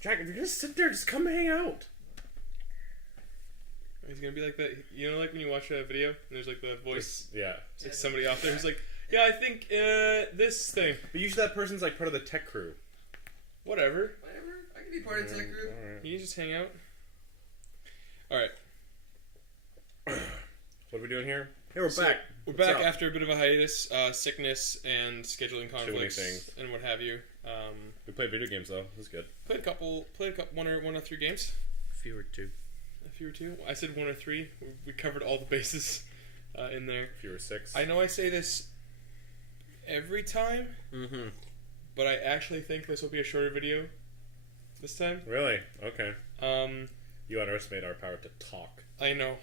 Jack, if you're gonna sit there, just come hang out. He's gonna be like that. You know, like when you watch a video and there's like the voice. Yeah. It's like somebody out there who's like, yeah, I think this thing. But usually that person's like part of the tech crew. Whatever. I can be part of the tech group. Right. You just hang out. All right. What are we doing here? Hey, we're back. We're What's back up? after a bit of a hiatus, sickness and scheduling conflicts things. and what have you. We played video games though. It was good. Played a couple, one or three games. Few or two. A few or two. I said one or three. We covered all the bases in there. If you were 6. I know I say this every time, but I actually think this will be a shorter video this time. Really? Okay. You underestimate our power to talk. I know.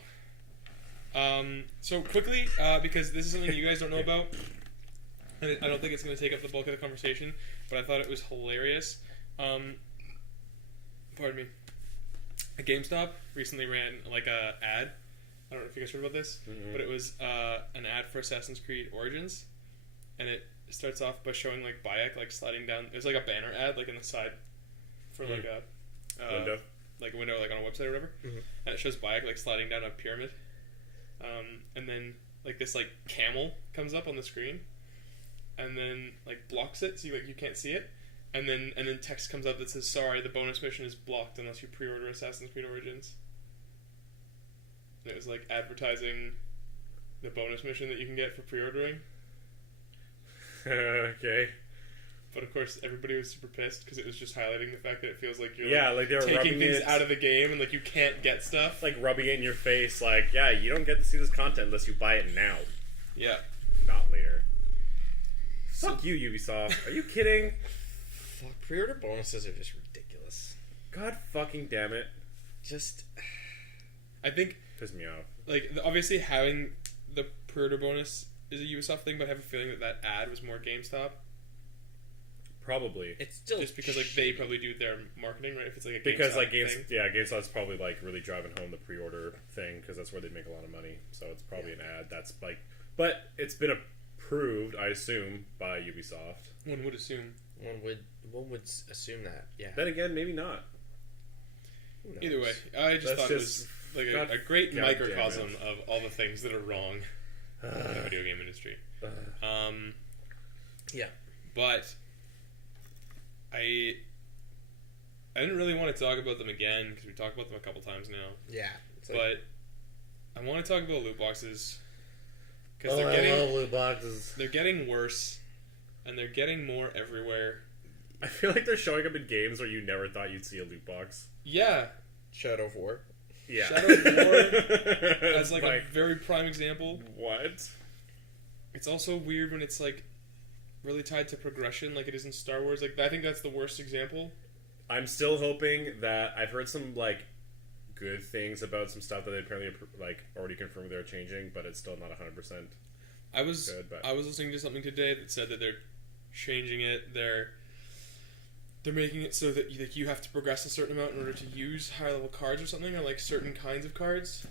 So quickly, because this is something you guys don't know about, and I don't think it's going to take up the bulk of the conversation, but I thought it was hilarious. Pardon me. A GameStop recently ran like a ad. I don't know if you guys heard about this, but it was an ad for Assassin's Creed Origins, and it starts off by showing like Bayek like sliding down. There's like a banner ad like in the side for like a Window. like a window like on a website or whatever, and it shows Bayek like sliding down a pyramid, and then like this like camel comes up on the screen, and then like blocks it so you can't see it. And then text comes up that says, "Sorry, the bonus mission is blocked unless you pre-order Assassin's Creed Origins." And it was like advertising the bonus mission that you can get for pre-ordering. Okay. But of course, everybody was super pissed because it was just highlighting the fact that it feels like you're like they were taking rubbing things it out of the game and like you can't get stuff. like rubbing it in your face. Like, yeah, you don't get to see this content unless you buy it now, Yeah. not later. Fuck you, Ubisoft. Are you kidding? Fuck, pre-order bonuses are just ridiculous. God fucking damn it. Just... I think, Piss me off. like, obviously having the pre-order bonus is a Ubisoft thing, but I have a feeling that ad was more GameStop. Probably. It's still... Just because, like, they probably do their marketing, right? If it's like a GameStop Because like thing. GameStop's probably like really driving home the pre-order thing because that's where they make a lot of money. So it's probably an ad that's like, but it's been approved, I assume, by Ubisoft. One would assume. One would assume that, yeah. Then again, maybe not. Either way, I just That's thought it was like a great God microcosm damn of all the things that are wrong in the video game industry. Yeah. But I didn't really want to talk about them again because we talked about them a couple times now. Yeah. But I want to talk about loot boxes because I love loot boxes. They're getting worse, and they're getting more everywhere. I feel like they're showing up in games where you never thought you'd see a loot box. Yeah. Shadow of War. Yeah. Shadow of War as like a very prime example. What? It's also weird when it's like really tied to progression like it is in Star Wars. Like I think that's the worst example. I'm still hoping that I've heard some like good things about some stuff that they apparently like already confirmed they're changing, but it's still not 100%. I was good, I was listening to something today that said that they're changing it. They're making it so that you have to progress a certain amount in order to use higher level cards or something, or like certain kinds of cards.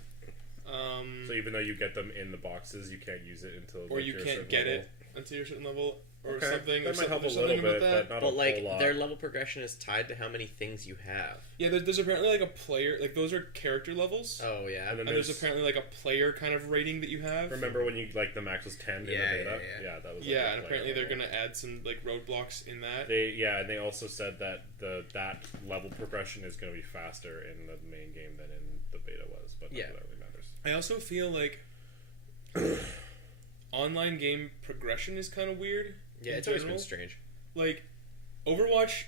So even though you get them in the boxes, you can't use it until or like, you can't get it until you're a certain level or something. That or might help a something little about bit, that. but not But a like whole lot. their level progression is tied to how many things you have. Yeah, there's apparently like a player, like those are character levels. Oh yeah, and then there's apparently like a player kind of rating that you have. Remember when you like the max was 10 in the beta? Yeah. That was and apparently they're gonna add some like roadblocks in that. And they also said that that level progression is going to be faster in the main game than in the beta was, but not that really matters. I also feel like online game progression is kind of weird. Yeah, it's always been strange. Like, Overwatch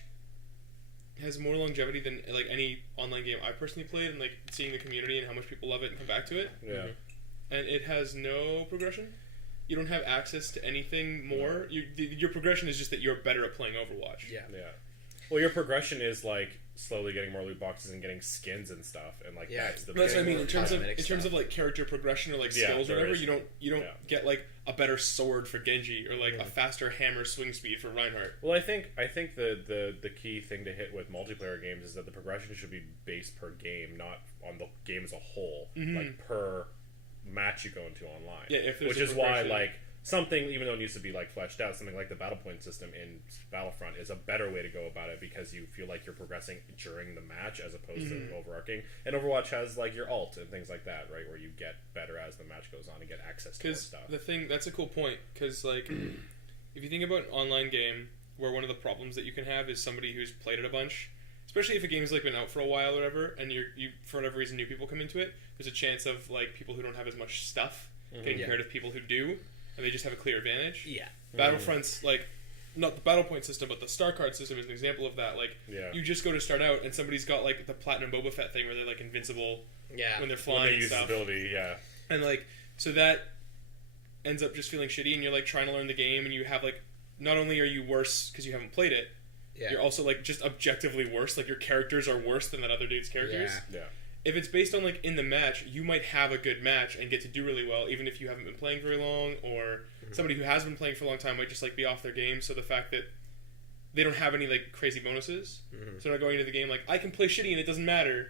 has more longevity than like any online game I personally played, and like seeing the community and how much people love it and come back to it. Yeah. And it has no progression. You don't have access to anything more. Your progression is just that you're better at playing Overwatch. Yeah. Well, your progression is like slowly getting more loot boxes and getting skins and stuff, and like that's the. That's what I mean in terms stuff. of like character progression or like skills or whatever. You don't get like a better sword for Genji or like a faster hammer swing speed for Reinhardt. Well, I think the key thing to hit with multiplayer games is that the progression should be based per game, not on the game as a whole, like per match you go into online. Yeah, if there's which is why like something, even though it needs to be like fleshed out, something like the battle point system in Battlefront is a better way to go about it because you feel like you're progressing during the match as opposed to overarching. And Overwatch has like your ult and things like that, right, where you get better as the match goes on and get access to more stuff. That's a cool point, because like if you think about an online game where one of the problems that you can have is somebody who's played it a bunch, especially if a game's like been out for a while or whatever, and you for whatever reason new people come into it, there's a chance of like people who don't have as much stuff getting paired with people who do, and they just have a clear advantage. Yeah. Battlefront's like, not the battle point system, but the star card system is an example of that. Like, you just go to start out, and somebody's got like the platinum Boba Fett thing where they're like invincible when they're flying when they and use stuff. ability, And like, so that ends up just feeling shitty, and you're like trying to learn the game, and you have like, not only are you worse because you haven't played it, you're also like just objectively worse. Like your characters are worse than that other dude's characters. Yeah. If it's based on like in the match, you might have a good match and get to do really well, even if you haven't been playing very long, or somebody who has been playing for a long time might just like be off their game. So the fact that they don't have any like crazy bonuses, so they're not going into the game like, I can play shitty and it doesn't matter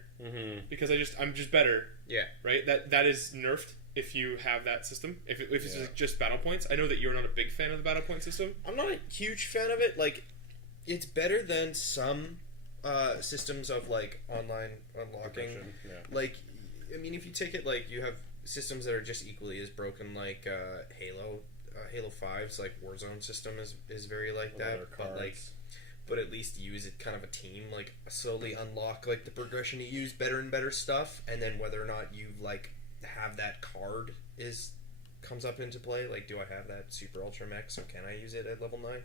because I'm just better. Yeah. Right. That is nerfed if you have that system. If it's just battle points. I know that you're not a big fan of the battle point system. I'm not a huge fan of it. Like, it's better than some systems of like online unlocking. Like, I mean, if you take it like you have systems that are just equally as broken, like Halo 5's like Warzone system is very like that, but at least use it kind of a team, like slowly unlock like the progression to use better and better stuff, and then whether or not you like have that card comes up into play. Like, do I have that super ultra mech, so can I use it at level 9?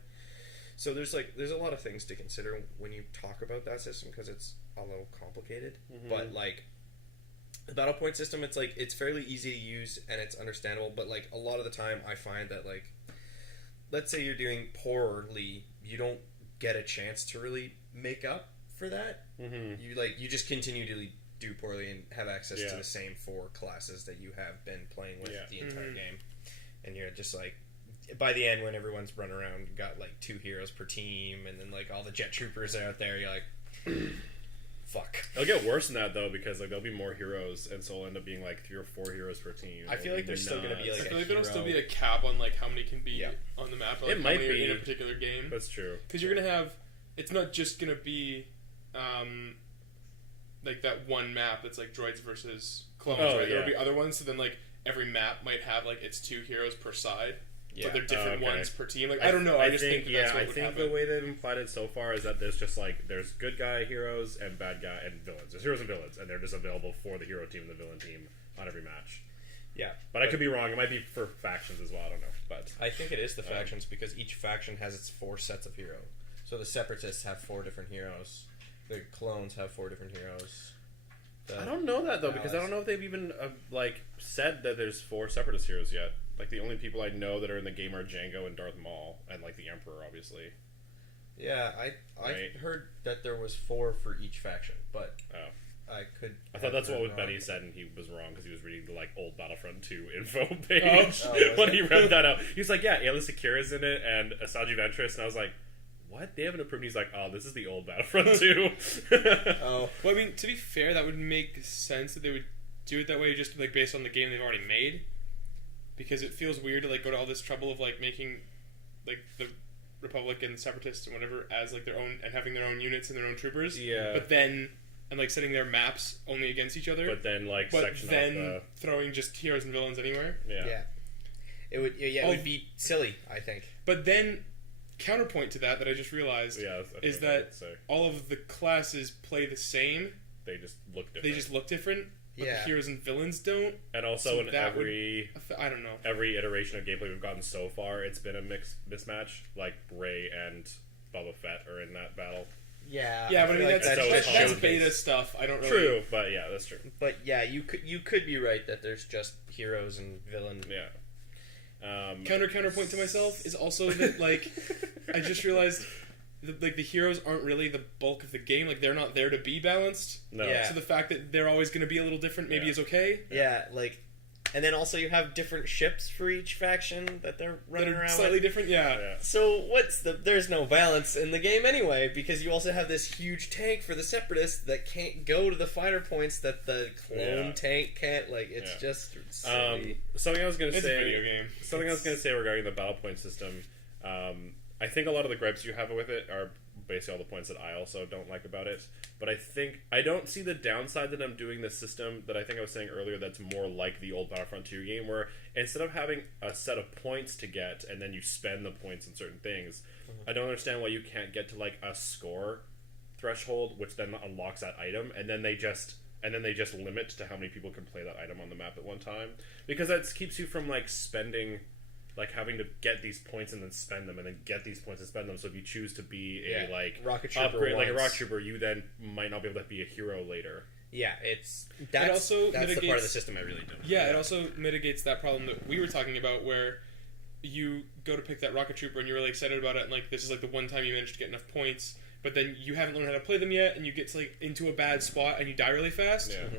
So there's a lot of things to consider when you talk about that system, because it's a little complicated. But like the battle point system, it's like it's fairly easy to use and it's understandable. But like a lot of the time, I find that like, let's say you're doing poorly, you don't get a chance to really make up for that. You just continue to do poorly and have access to the same 4 classes that you have been playing with the entire game, and you're just like, by the end when everyone's running around, got like 2 heroes per team, and then like all the jet troopers are out there, you're like, fuck. It'll get worse than that though, because like there'll be more heroes, and so it'll end up being like 3 or 4 heroes per team. I feel like there's still gonna be like I feel like there'll still be a cap on like how many can be on the map. Like it might be in a particular game. That's true. Because you're gonna have, it's not just gonna be like that one map that's like droids versus clones. Right? There'll be other ones. So then like every map might have like its 2 heroes per side. But they're different ones per team. Like, I don't know. I just think that's what would happen. The way they've implied it so far is that there's just like there's good guy heroes and bad guy and villains. There's heroes and villains, and they're just available for the hero team and the villain team on every match. Yeah, but I could be wrong. It might be for factions as well. I don't know. But I think it is the factions, because each faction has its 4 sets of heroes. So the Separatists have 4 different heroes. The clones have 4 different heroes. I don't know that though, because I don't know if they've even like said that there's 4 Separatist heroes yet. Like, the only people I know that are in the game are Django and Darth Maul, and like the Emperor, obviously. Yeah, I heard that there was 4 for each faction, but I thought that's what Benny said, and he was wrong because he was reading the like old Battlefront 2 info page when he read that out. He was like, "Yeah, Aayla Secura's in it, and Asajj Ventress," and I was like, "What? They haven't approved?" He's like, "Oh, this is the old Battlefront 2." Well, I mean, to be fair, that would make sense that they would do it that way, just like based on the game they've already made. Because it feels weird to like go to all this trouble of like making like the Republic and Separatists and whatever as like their own, and having their own units and their own troopers. Yeah. But then like setting their maps only against each other. But then like throwing just heroes and villains anywhere. Yeah. It would it would be silly, I think. But then counterpoint to that I just realized is that all of the classes play the same. They just look different. They just look different. But the heroes and villains don't. And also in every I don't know. Every iteration of gameplay we've gotten so far, it's been a mismatch. Like Rey and Boba Fett are in that battle. Yeah. Yeah, but I mean that's beta stuff. I don't really. True, but yeah, that's true. But yeah, you could be right that there's just heroes and villain. Yeah. Counterpoint to myself is also that like I just realized like the heroes aren't really the bulk of the game. Like they're not there to be balanced. No. Yeah. So the fact that they're always going to be a little different maybe is okay. Yeah, like and then also you have different ships for each faction that they're running around slightly with. different, yeah. So there's no balance in the game anyway, because you also have this huge tank for the Separatists that can't go to the finer points that the clone tank can't. Like, it's just silly. Something I was gonna It's say. a video game. Something I was gonna say regarding the battle point system. I think a lot of the gripes you have with it are basically all the points that I also don't like about it. But I don't see the downside that I'm doing this system that I think I was saying earlier that's more like the old Battlefront 2 game, where instead of having a set of points to get and then you spend the points on certain things, I don't understand why you can't get to like a score threshold, which then unlocks that item, and then they just limit to how many people can play that item on the map at one time, because that keeps you from like spending, like having to get these points and then spend them, and then get these points and spend them. So if you choose to be a like rocket trooper upgrade, like a rocket trooper, you then might not be able to be a hero later. Yeah, that's the part of the system I really don't. Yeah, it also mitigates that problem that we were talking about, where you go to pick that rocket trooper and you're really excited about it, and like this is like the one time you managed to get enough points, but then you haven't learned how to play them yet, and you get to like into a bad spot and you die really fast. Yeah.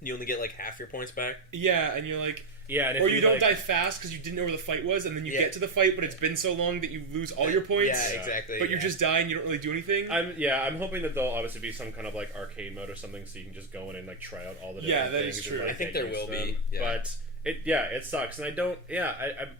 You only get like half your points back. Yeah, and you're like. Yeah, and or you don't die fast because you didn't know where the fight was, and then you get to the fight, but it's been so long that you lose all your points. Yeah, exactly. But you just die and you don't really do anything. I'm hoping that there'll obviously be some kind of like arcade mode or something, so you can just go in and like try out all the different things. Is true. And, like, I think there will be, but it sucks, and I don't. Yeah,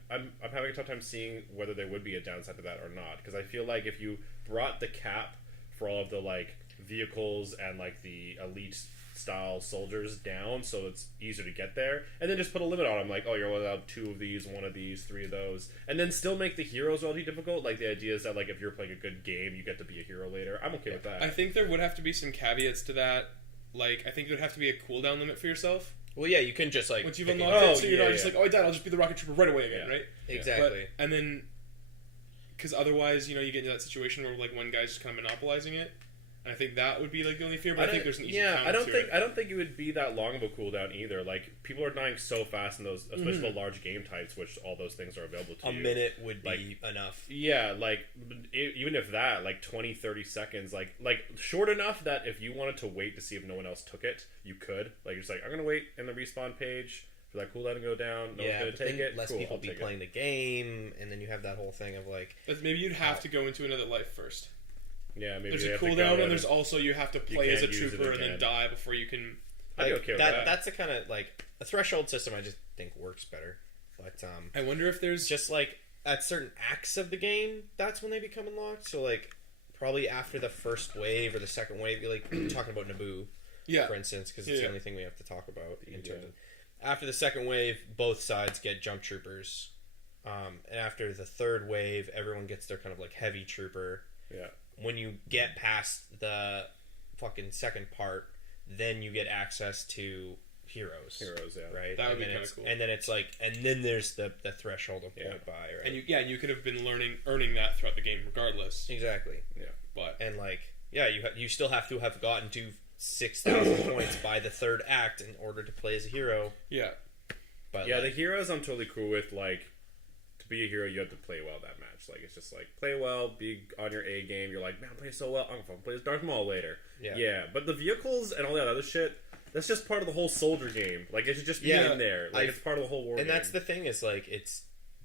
I'm having a tough time seeing whether there would be a downside to that or not, because I feel like if you brought the cap for all of the like vehicles and like the elite style soldiers down so it's easier to get there, and then just put a limit on them, like, oh, you're allowed 2 of these, 1 of these, 3 of those, and then still make the heroes relatively difficult. Like, the idea is that like if you're playing a good game, you get to be a hero later. I'm okay with that. I think there would have to be some caveats to that. Like, I think there'd have to be a cooldown limit for yourself. Well, yeah, you can just like once you've unlocked it, so you're not just like, oh, I died, I'll just be the rocket trooper right away again, right? Exactly. But, and then, because otherwise, you get into that situation where like one guy's just kind of monopolizing it. And I think that would be like the only fear, but I think there's an easy counter I don't think it would be that long of a cooldown either. Like, people are dying so fast in those, especially the large game types, which all those things are available to you. A minute would be enough. Yeah, like, even if that, like 20, 30 seconds, like short enough that if you wanted to wait to see if no one else took it, you could. Like, you're just like, I'm gonna wait in the respawn page for that cooldown to go down. No one's gonna take it. Less people be playing the game, and then you have that whole thing of like, maybe you'd have to go into another life first. Yeah, maybe there's a cooldown, and there's also you have to play as a trooper and then die before you can. I'd be okay with that. That's a kind of like a threshold system. I just think works better. But I wonder if there's just like at certain acts of the game, that's when they become unlocked. So like probably after the first wave or the second wave, like talking about Naboo, for instance, because it's the only thing we have to talk about in terms of after the second wave, both sides get jump troopers, and after the third wave, everyone gets their kind of like heavy trooper. Yeah. When you get past the fucking second part, then you get access to heroes. Heroes, yeah. Right? That would be kind of cool. And then it's like, and then there's the threshold of point buy, right? And you could have been earning that throughout the game regardless. Exactly. Yeah. But and like, you still have to have gotten to 6,000 points by the third act in order to play as a hero. Yeah. But the heroes I'm totally cool with. Like, to be a hero, you have to play well that match. Like, it's just like, play well, be on your A game. You're like, man, I'm playing so well, I'm gonna play as Darth Maul later. Yeah, but the vehicles and all that other shit, that's just part of the whole soldier game. Like, it should just be in there. Like, it's part of the whole war game. And that's the thing, is like,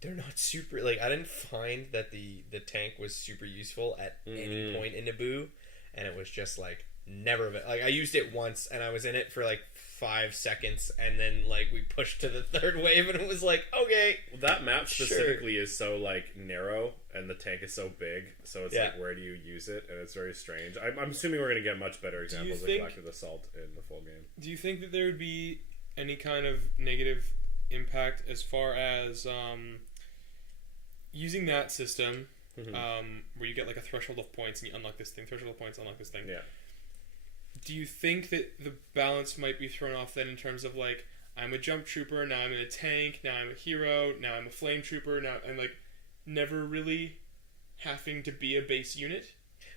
they're not super, like, I didn't find that the tank was super useful at any point in Naboo, and it was just like, never, like, I used it once, and I was in it for like 5 seconds, and then like we pushed to the third wave, and it was like, okay. Well, that map specifically is so like narrow, and the tank is so big, so it's like, where do you use it? And it's very strange. I'm assuming we're going to get much better examples of Galactic Assault in the full game. Do you think that there would be any kind of negative impact as far as using that system, where you get like a threshold of points and you unlock this thing, threshold of points, unlock this thing? Yeah. Do you think that the balance might be thrown off then in terms of like, I'm a jump trooper, now I'm in a tank, now I'm a hero, now I'm a flame trooper, now I'm like never really having to be a base unit?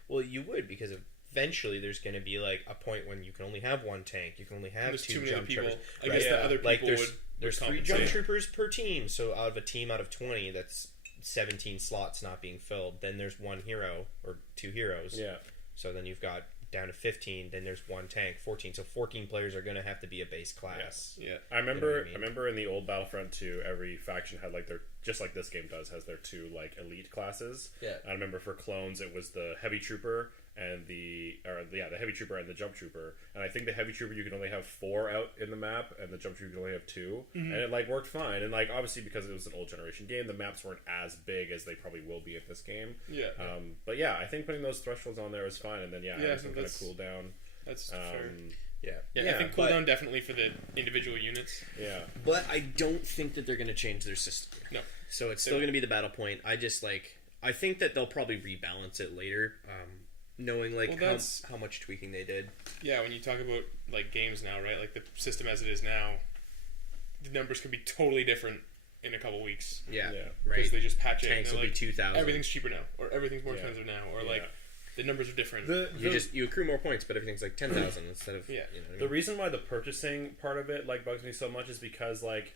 Well, you would, because eventually there's going to be like a point when you can only have one tank, you can only have there's two too jump troopers. I guess that other people like would there's 3 jump troopers per team, so out of a team out of 20, that's 17 slots not being filled. Then there's 1 hero or 2 heroes. Yeah. So then you've got down to 15, then there's one tank, 14. So 14 players are going to have to be a base class. Yeah. I remember I remember in the old Battlefront 2, every faction had like their, just like this game does, has their 2 like elite classes. Yeah. I remember for clones it was the heavy trooper and the heavy trooper and the jump trooper. And I think the heavy trooper you can only have 4 out in the map, and the jump trooper you can only have 2. And it like worked fine. And like obviously because it was an old generation game, the maps weren't as big as they probably will be in this game. Yeah. But yeah, I think putting those thresholds on there is fine, and then having some kind of cooldown. That's fair. Yeah. I think cooldown definitely for the individual units. Yeah. But I don't think that they're going to change their system. No. So it's still going to be the battle point. I think that they'll probably rebalance it later, knowing how much tweaking they did. Yeah, when you talk about like games now, right? Like the system as it is now, the numbers could be totally different in a couple weeks. Yeah. Right. Because they just patch it. Tanks will be 2,000. Everything's cheaper now, or everything's more expensive now, or like the numbers are different. You accrue more points, but everything's like 10,000 instead of. Yeah. You know what I mean? The reason why the purchasing part of it like bugs me so much is because like,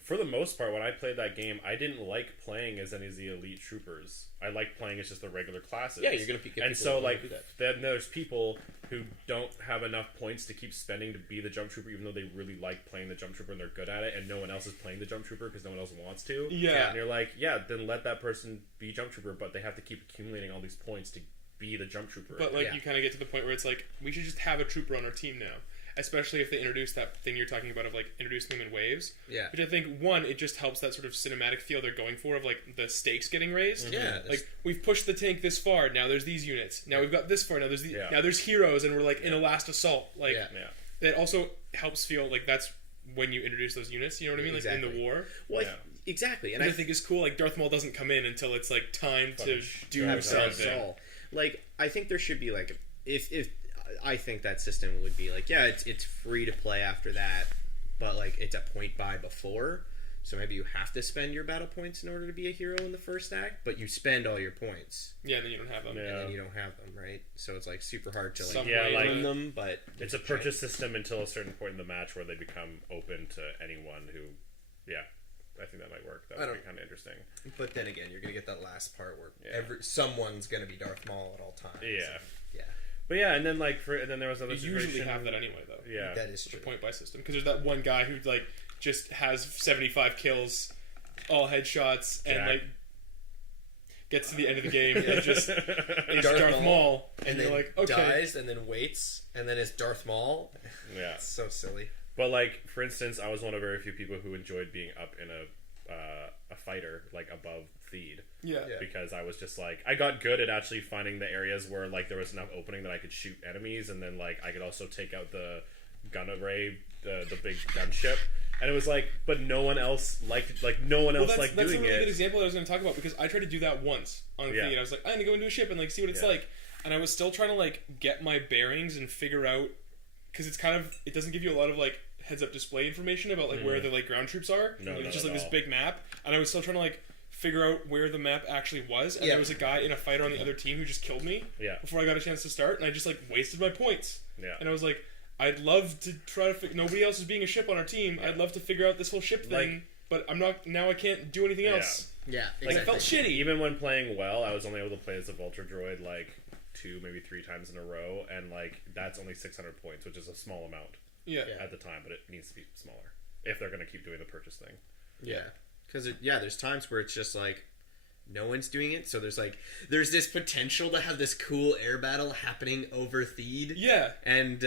for the most part, when I played that game, I didn't like playing as any of the elite troopers. I liked playing as just the regular classes. Yeah, you're gonna get and so like then there's people who don't have enough points to keep spending to be the jump trooper, even though they really like playing the jump trooper and they're good at it, and no one else is playing the jump trooper because no one else wants to. Yeah. And you're like, then let that person be jump trooper, but they have to keep accumulating all these points to be the jump trooper. But like you kind of get to the point where it's like we should just have a trooper on our team now. Especially if they introduce that thing you're talking about of like introducing them in waves. Yeah. Which I think, one, it just helps that sort of cinematic feel they're going for of like the stakes getting raised. Yeah. Like we've pushed the tank this far, now there's these units. Now we've got this far, now there's now there's heroes, and we're like in a last assault. Like that also helps feel like that's when you introduce those units, you know what I mean? Like in the war. Well, exactly. And I think it's cool, like Darth Maul doesn't come in until it's like time to do something. Like I think there should be like if I think that system would be like, it's free to play after that, but like it's a point buy before, so maybe you have to spend your battle points in order to be a hero in the first act, but you spend all your points. Yeah, and then you don't have them. And then you don't have them, right? So it's like super hard to earn them, but it's a purchase system until a certain point in the match where they become open to anyone who, I think that might work. That would be kind of interesting. But then again, you're gonna get that last part where someone's gonna be Darth Maul at all times. Yeah. Yeah. But and then then there was other. You usually have that anyway, though. Yeah, that is true. The point buy system, because there's that one guy who like just has 75 kills, all headshots, and like gets to the end of the game and just is Darth Maul, and then you're like, okay, dies, and then waits, and then it's Darth Maul. Yeah, it's so silly. But like, for instance, I was one of very few people who enjoyed being up in a fighter like above Theed. Yeah. Because I was just like, I got good at actually finding the areas where like there was enough opening that I could shoot enemies, and then like I could also take out the gun array, the big gunship, and it was like, but no one else liked it. Like no one else liked doing it. That's a really good example that I was going to talk about, because I tried to do that once on Theed. I was like, I'm gonna go into a ship and like see what it's like, and I was still trying to like get my bearings and figure out, because it's kind of, it doesn't give you a lot of like heads up display information about like where the like ground troops are. It's just like this big map, and I was still trying to like figure out where the map actually was, and there was a guy in a fighter on the other team who just killed me before I got a chance to start, and I just like wasted my points. And I was like, I'd love to try to nobody else is being a ship on our team. I'd love to figure out this whole ship thing, but I'm not, now I can't do anything else. Yeah, exactly. Like, it felt shitty. Even when playing well, I was only able to play as a Vulture Droid like 2, maybe 3 times in a row, and like that's only 600 points, which is a small amount at the time, but it needs to be smaller if they're going to keep doing the purchase thing. Yeah. Because there's times where it's just like no one's doing it, so there's this potential to have this cool air battle happening over Theed. Yeah, and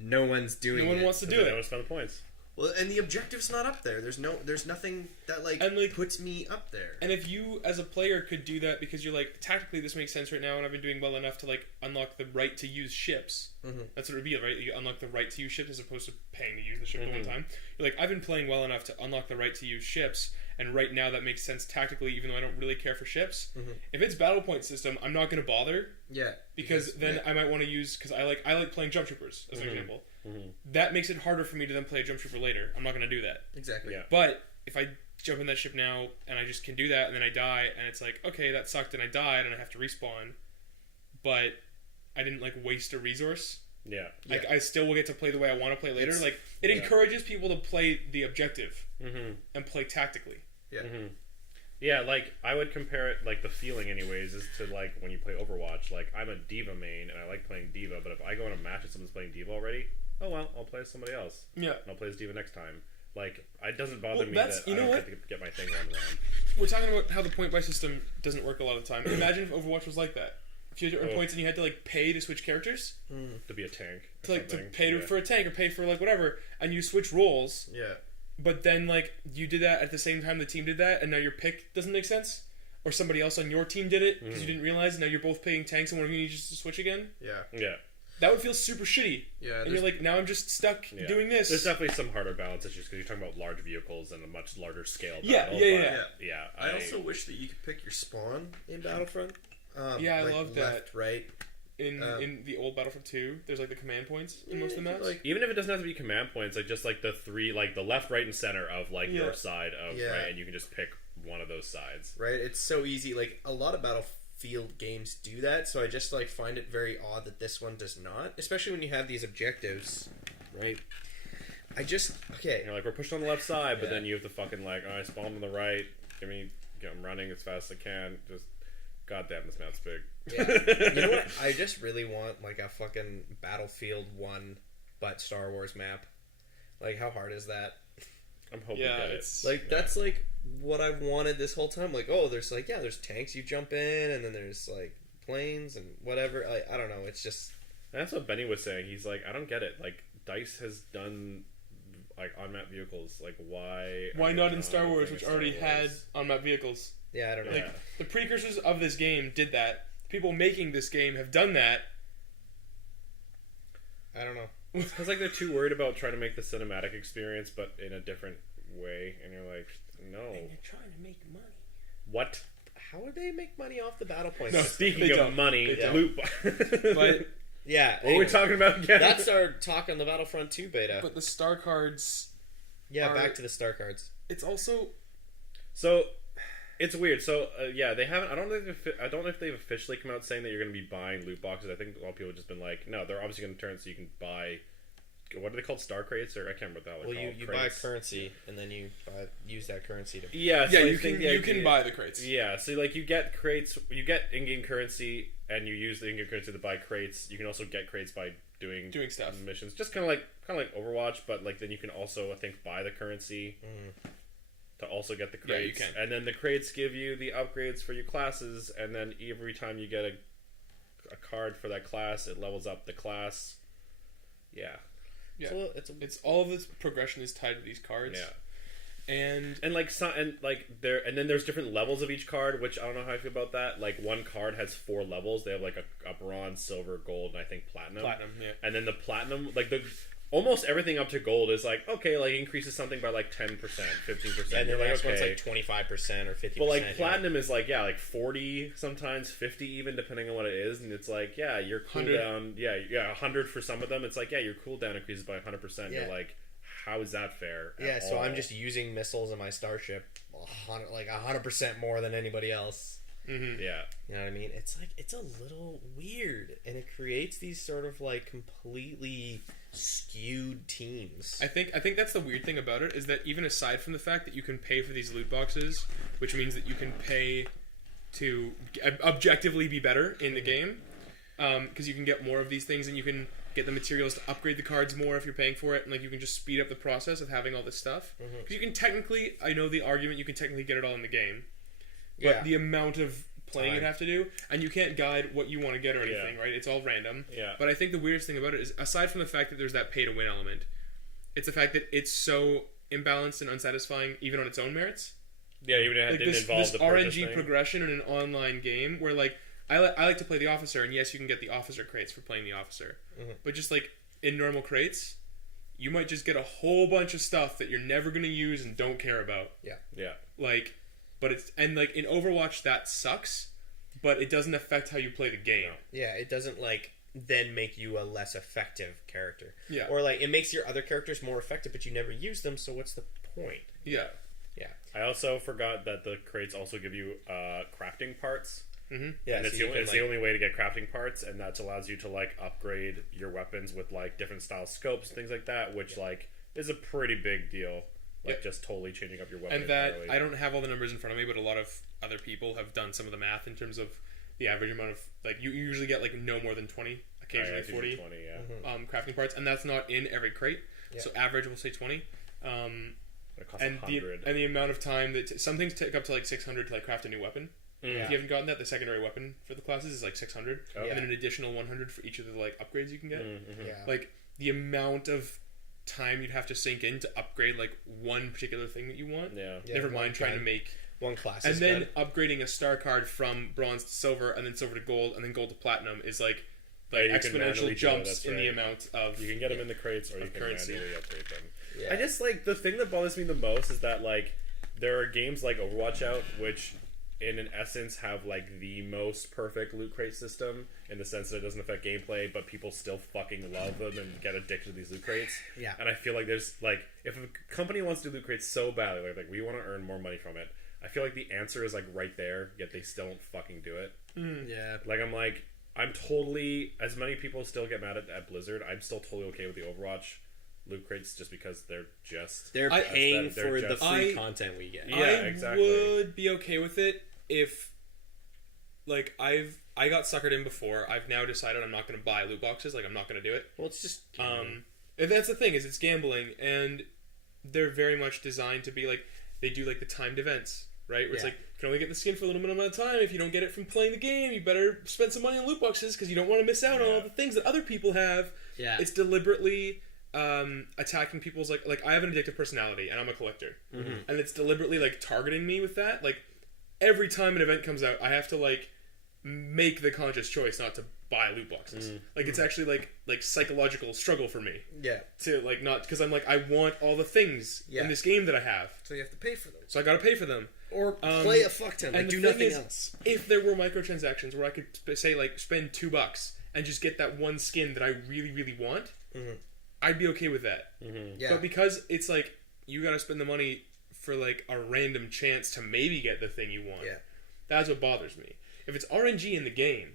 no one's doing it. No one wants to do it. They don't spend the points. Well, and the objective's not up there. There's nothing that like puts me up there. And if you as a player could do that because you're like, tactically this makes sense right now, and I've been doing well enough to like unlock the right to use ships. That's what it would be, right? You unlock the right to use ships as opposed to paying to use the ship the one time. You're like, I've been playing well enough to unlock the right to use ships, and right now that makes sense tactically, even though I don't really care for ships. If it's battle point system, I'm not going to bother. Yeah, because then I might want to use, because I like playing jump troopers as an example. That makes it harder for me to then play a jump trooper later. I'm not going to do that. Exactly. Yeah. But if I jump in that ship now and I just can do that, and then I die, and it's like, okay, that sucked, and I died, and I have to respawn, but I didn't like waste a resource. Yeah. Like I still will get to play the way I want to play later. Like it encourages people to play the objective and play tactically. Yeah. Yeah, like I would compare it, like the feeling, anyways, is to like when you play Overwatch. Like I'm a Diva main and I like playing Diva, but if I go in a match and someone's playing Diva already, oh well, I'll play as somebody else. Yeah, and I'll play as Diva next time. Like it doesn't bother me that's, that you I know don't what? get to get my thing run around. We're talking about how the point buy system doesn't work a lot of the time. Imagine if Overwatch was like that. If you had to earn points and you had to like pay to switch characters, To be a tank, to pay for a tank or pay for like whatever, and you switch roles. Yeah. But then, like, you did that at the same time the team did that, and now your pick doesn't make sense? Or somebody else on your team did it because you didn't realize, and now you're both paying tanks and one of you needs to switch again? Yeah. That would feel super shitty. Yeah. And you're like, now I'm just stuck doing this. There's definitely some harder balance issues because you're talking about large vehicles and a much larger scale battle. Yeah. I also wish that you could pick your spawn in Battlefront. I like love left, that. right. In the old Battlefront 2, there's like the command points in most of the maps. Like, even if it doesn't have to be command points, like just like the three, like the left, right, and center of like your side of right, and you can just pick one of those sides. Right, it's so easy. Like a lot of Battlefield games do that, so I just like find it very odd that this one does not, especially when you have these objectives. Right. You're like, we're pushed on the left side, but then you have to fucking like, I spawn on the right. I'm running as fast as I can. Just goddamn, this map's big. Yeah. You know what? I just really want like a fucking Battlefield 1 but Star Wars map. Like, how hard is that? I'm hoping to get it. Like, that's like what I've wanted this whole time. Like, oh, there's like, there's tanks you jump in, and then there's like planes and whatever. Like, I don't know. It's just. And that's what Benny was saying. He's like, I don't get it. Like, DICE has done like on-map vehicles. Like, why? Why not in Star Wars, which already had on-map vehicles? Yeah, I don't know. Like, the precursors of this game did that. People making this game have done that. I don't know. Because like they're too worried about trying to make the cinematic experience, but in a different way, and you're like, no. And they're trying to make money. What? How would they make money off the battle points? No, speaking of money, loot. But yeah, what are we talking about again? That's our talk on the Battlefront 2 beta. But the star cards. Back to the star cards. It's also so. It's weird. So they haven't. I don't know if they've officially come out saying that you're going to be buying loot boxes. I think a lot of people have just been like, no, they're obviously going to turn it so you can buy. What are they called? Star crates, or I can't remember what the hell they're called. You buy currency and then you use that currency to. you can buy the crates. Yeah, so like you get crates, you get in-game currency, and you use the in-game currency to buy crates. You can also get crates by doing stuff, missions, just kind of like Overwatch, but like then you can also I think buy the currency. To also get the crates. Yeah, you can. And then the crates give you the upgrades for your classes, and then every time you get a card for that class, it levels up the class. Yeah. Yeah. It's all of this progression is tied to these cards. Yeah. And then there's different levels of each card, which I don't know how I feel about that. Like one card has 4 levels. They have like a bronze, silver, gold, and I think platinum. Yeah. And then the platinum, like almost everything up to gold is like, okay, like increases something by like 10%, 15%. And then the next one's okay. like 25% or 50%. But like platinum is like, like 40, sometimes 50 even, depending on what it is. And it's like, your cooldown, 100 for some of them. It's like, your cooldown increases by 100%. Yeah. You're like, how is that fair? Yeah, so I'm just using missiles in my starship 100% more than anybody else. Mm-hmm. Yeah. You know what I mean? It's like, it's a little weird. And it creates these sort of like completely skewed teams. I think that's the weird thing about it, is that even aside from the fact that you can pay for these loot boxes, which means that you can pay to objectively be better in the game, because you can get more of these things and you can get the materials to upgrade the cards more if you're paying for it, and like you can just speed up the process of having all this stuff. Because you can technically, I know the argument, you can technically get it all in the game, but the amount of playing you'd have to do, and you can't guide what you want to get or anything, right? It's all random. Yeah. But I think the weirdest thing about it is, aside from the fact that there's that pay to win element, it's the fact that it's so imbalanced and unsatisfying even on its own merits. Yeah, even it Like didn't involve this the RNG thing. progression in an online game where like I like to play the officer, and yes, you can get the officer crates for playing the officer, but just like in normal crates, you might just get a whole bunch of stuff that you're never going to use and don't care about. Yeah. Like, but it's, and like in Overwatch that sucks, but it doesn't affect how you play the game. Yeah, it doesn't like then make you a less effective character. Yeah. Or like it makes your other characters more effective, but you never use them, so what's the point? Yeah. Yeah. I also forgot that the crates also give you crafting parts. Mm-hmm. Yeah, and so it's the only way to get crafting parts, and that allows you to like upgrade your weapons with like different style scopes and things like that, which like is a pretty big deal. Like, just totally changing up your weapon And that, entirely. I don't have all the numbers in front of me, but a lot of other people have done some of the math in terms of the average amount of, like, you usually get, like, no more than 20, occasionally 40 20, yeah. crafting parts, and that's not in every crate. Yeah. So average, we'll say 20. It costs And 100. the amount of time that some things take up to like 600 to like craft a new weapon. If you haven't gotten that, the secondary weapon for the classes is like 600, and then an additional 100 for each of the like upgrades you can get. Like the amount of time you'd have to sink in to upgrade like one particular thing that you want. Never mind trying to make one class, and then upgrading a star card from bronze to silver, and then silver to gold, and then gold to platinum is like exponential jumps in the amount of you can get them in the crates, or you can currency. manually upgrade them. Yeah. I just like the thing that bothers me the most is that like there are games like Overwatch out which in an essence have like the most perfect loot crate system in the sense that it doesn't affect gameplay, but people still fucking love them and get addicted to these loot crates. Yeah. And I feel like there's like if a company wants to do loot crates so badly, like we want to earn more money from it, I feel like the answer is like right there, yet they still don't fucking do it. Yeah. Like I'm totally, as many people still get mad at Blizzard, I'm still totally okay with the Overwatch loot crates just because they're paying for the free I- content we get. Yeah, I exactly. would be okay with it if, like, I got suckered in before. I've now decided I'm not going to buy loot boxes. Like, I'm not going to do it. Well, it's just And that's the thing, is it's gambling, and they're very much designed to be like, they do like the timed events, right? Where it's like, you can only get the skin for a little amount of time. If you don't get it from playing the game, you better spend some money on loot boxes because you don't want to miss out on all the things that other people have. Yeah. It's deliberately attacking people's like I have an addictive personality and I'm a collector, and it's deliberately like targeting me with that. Like every time an event comes out, I have to like make the conscious choice not to buy loot boxes. Like it's actually like psychological struggle for me. Yeah. To like not because I'm like I want all the things in this game that I have, So you have to pay for them. so I gotta pay for them. Or play a fuck ton. Like, And do the thing nothing is, else. if there were microtransactions where I could say like spend $2 and just get that one skin that I really really want, I'd be okay with that. Yeah. But because it's like you gotta spend the money for like a random chance to maybe get the thing you want, that's what bothers me. If it's RNG in the game,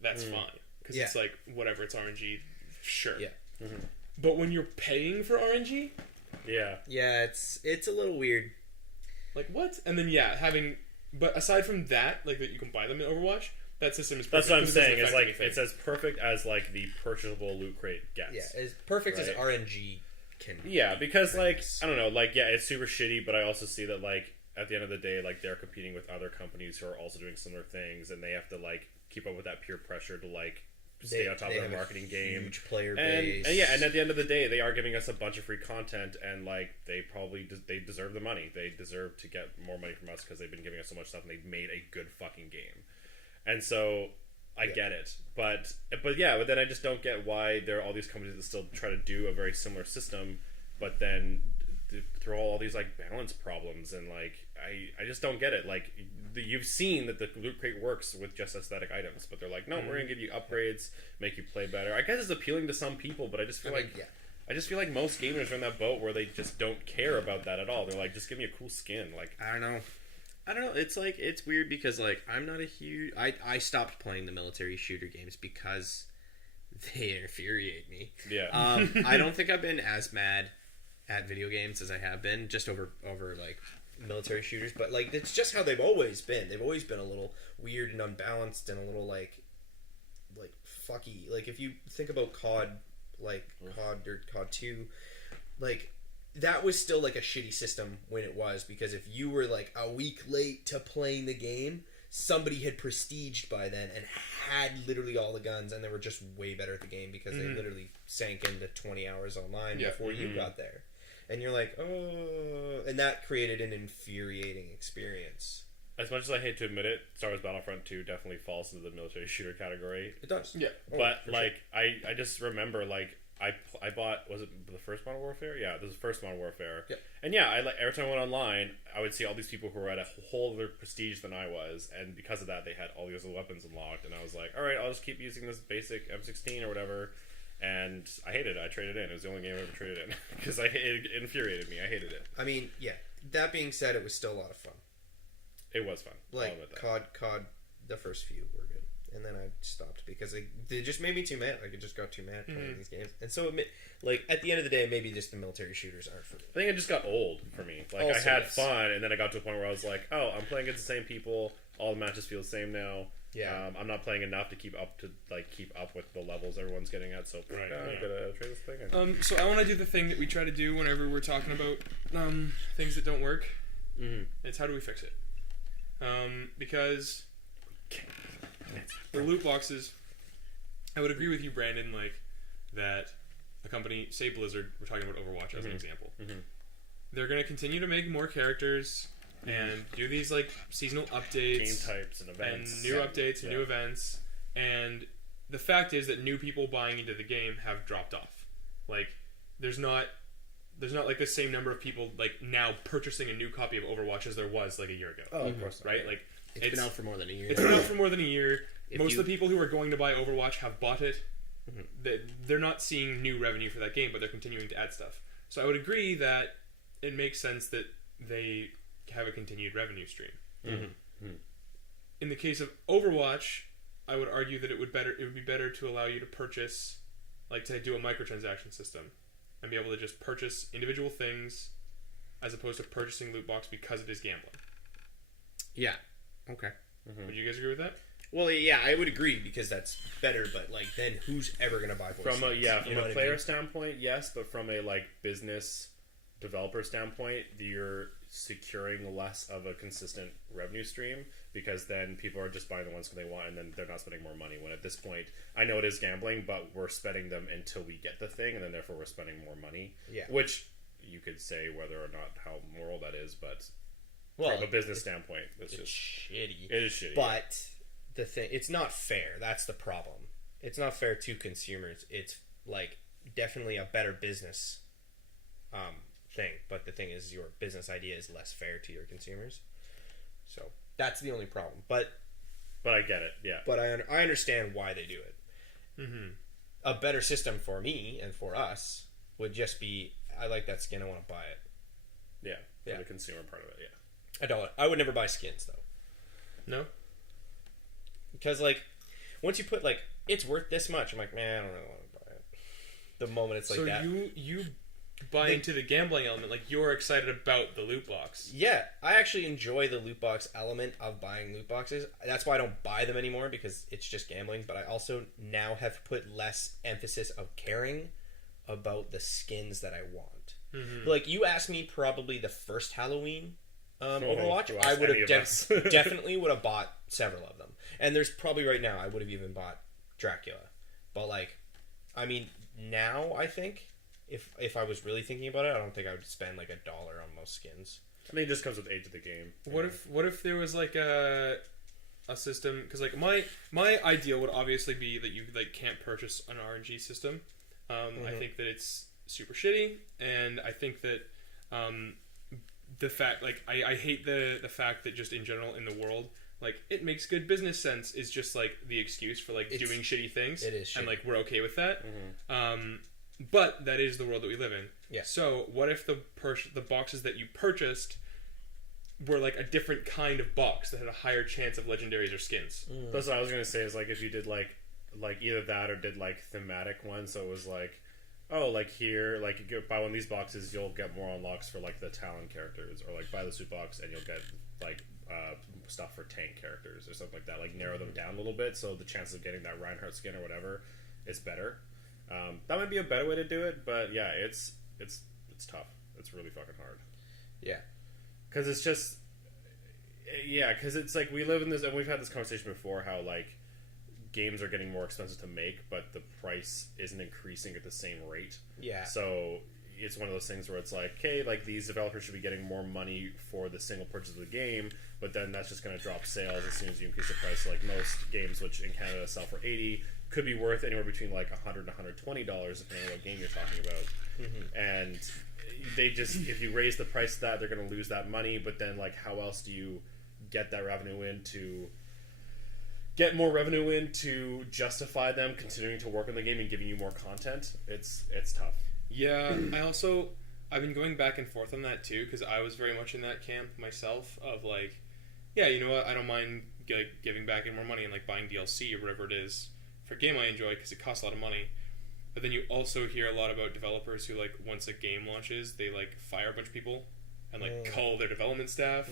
that's fine because it's like whatever, it's RNG, sure. Yeah. But when you're paying for RNG, Yeah. Yeah, it's a little weird. like what? And then having, but aside from that, like that you can buy them in Overwatch, that system is perfect. That's what I'm 'cause it doesn't saying. It's affect like anything. it's as perfect as like the purchasable loot crate gets. Yeah, as perfect as Right. RNG can be. Yeah, because like I don't know, like it's super shitty, but I also see that like at the end of the day, like they're competing with other companies who are also doing similar things, and they have to like keep up with that peer pressure to like stay on top of their marketing game. Huge player And base. and at the end of the day, they are giving us a bunch of free content, and like they probably they deserve the money. They deserve to get more money from us because they've been giving us so much stuff, and they've made a good fucking game. And so I get it, but then I just don't get why there are all these companies that still try to do a very similar system, but then throw all these like balance problems, and like I just don't get it. Like you've seen that the loot crate works with just aesthetic items, but they're like, no, we're gonna give you upgrades, make you play better. I guess it's appealing to some people, but I just feel I just feel like most gamers are in that boat where they just don't care about that at all. They're like, just give me a cool skin. Like I don't know. It's like it's weird because like I'm not a huge. I stopped playing the military shooter games because they infuriate me. Yeah. I don't think I've been as mad at video games as I have been just over like military shooters, but like that's just how they've always been. They've always been a little weird and unbalanced and a little like fucky. Like if you think about COD, like COD or COD 2, like that was still like a shitty system when it was, because if you were like a week late to playing the game, somebody had prestiged by then and had literally all the guns, and they were just way better at the game because they literally sank into 20 hours online before you got there. And you're like, oh, and that created an infuriating experience. As much as I hate to admit it, Star Wars Battlefront 2 definitely falls into the military shooter category. It does. Yeah. But like I just remember like I bought, was it the first Modern Warfare? Yeah, this was the first Modern Warfare. Yeah. And yeah, I like every time I went online, I would see all these people who were at a whole other prestige than I was, and because of that, they had all these other weapons unlocked, and I was like, all right, I'll just keep using this basic M16 or whatever. And I hated it. I traded in. It was the only game I ever traded in because it infuriated me. I hated it. I mean, yeah. That being said, it was still a lot of fun. It was fun. Like COD, the first few were good, and then I stopped because they just made me too mad. Like, it just got too mad playing these games. And so, like, at the end of the day, maybe just the military shooters aren't for me. I think it just got old for me. Like, Also, I had yes. fun, and then I got to a point where I was like, oh, I'm playing against the same people. All the matches feel the same now. Yeah. I'm not playing enough to keep up with the levels everyone's getting at. So I'm gonna trade this thing in. So I want to do the thing that we try to do whenever we're talking about things that don't work. It's how do we fix it? Because the loot boxes, I would agree with you, Brandon, like that a company, say Blizzard, we're talking about Overwatch as an example. They're going to continue to make more characters and do these like seasonal updates, game types and events, and new updates and new events. And the fact is that new people buying into the game have dropped off. Like, there's not like the same number of people like now purchasing a new copy of Overwatch as there was like a year ago. Oh, of course not. Right? Like, It's been out for more than a year. It's been out for more than a year. Most you- of the people who are going to buy Overwatch have bought it. They're not seeing new revenue for that game, but they're continuing to add stuff. So I would agree that it makes sense that they have a continued revenue stream. In the case of Overwatch, I would argue that it would be better to allow you to purchase, like to do a microtransaction system, and be able to just purchase individual things, as opposed to purchasing loot box because it is gambling. Yeah. Okay. Would you guys agree with that? Well, yeah, I would agree because that's better. But like, then who's ever gonna buy voice? From a You know what I player mean? standpoint, yes, but from a like business developer standpoint, you're securing less of a consistent revenue stream because then people are just buying the ones that they want and then they're not spending more money. When at this point, I know it is gambling, but we're spending them until we get the thing, and then therefore we're spending more money. Yeah. Which you could say whether or not how moral that is, but Well, from a business standpoint, it's it's just shitty. it is shitty. But the thing, it's not fair. That's the problem. It's not fair to consumers. It's like definitely a better business thing. But the thing is, your business idea is less fair to your consumers. So that's the only problem. But I get it. Yeah. But I understand why they do it. A better system for me and for us would just be, I like that skin, I want to buy it. Yeah. For Yeah. the consumer part of it. Yeah. I would never buy skins though. No? Because, like, once you put, like, it's worth this much, I'm like, man, I don't really want to buy it. The moment it's like So that. you buy into the gambling element, like you're excited about the loot box. Yeah, I actually enjoy the loot box element of buying loot boxes. That's why I don't buy them anymore, because it's just gambling. But I also now have put less emphasis of caring about the skins that I want. Like, you asked me probably the first Halloween Overwatch, you I asked would any have of us. definitely would have bought several of them. And there's probably right now I would have even bought Dracula. But like, I mean, now I think if I was really thinking about it, I don't think I would spend like $1 on most skins. I think it just comes with age of the game. What if there was like a system? Because like my ideal would obviously be that you like can't purchase an RNG system. I think that it's super shitty, and I think that the fact, like, I hate the fact that just in general in the world, like, it makes good business sense is just like the excuse for like doing shitty things. It is shitty. And like we're okay with that. But that is the world that we live in. Yeah. So what if the boxes that you purchased were like a different kind of box that had a higher chance of legendaries or skins? That's what I was gonna say. Is like if you did like either that or did like thematic ones. So it was like, oh, like here, like you buy one of these boxes, you'll get more unlocks for like the Talon characters, or like buy the suit box and you'll get like stuff for tank characters or something like that. Like narrow them down a little bit, so the chances of getting that Reinhardt skin or whatever is better. That might be a better way to do it, but yeah, it's tough. It's really fucking hard. Yeah. Because it's just, because it's like we live in this, and we've had this conversation before, how like games are getting more expensive to make, but the price isn't increasing at the same rate. Yeah. So it's one of those things where it's like, hey, like these developers should be getting more money for the single purchase of the game, but then that's just going to drop sales as soon as you increase the price. Like most games, which in Canada sell for $80, could be worth anywhere between like $100 and $120 depending on what game you're talking about. And they just, if you raise the price of that, they're going to lose that money. But then like, how else do you get that revenue in to get more revenue in to justify them continuing to work on the game and giving you more content? It's tough. Yeah, I've been going back and forth on that too, because I was very much in that camp myself of like, yeah, you know what, I don't mind giving back in more money and like buying DLC or whatever it is for a game I enjoy because it costs a lot of money. But then you also hear a lot about developers who like once a game launches, they like fire a bunch of people and like cull their development staff.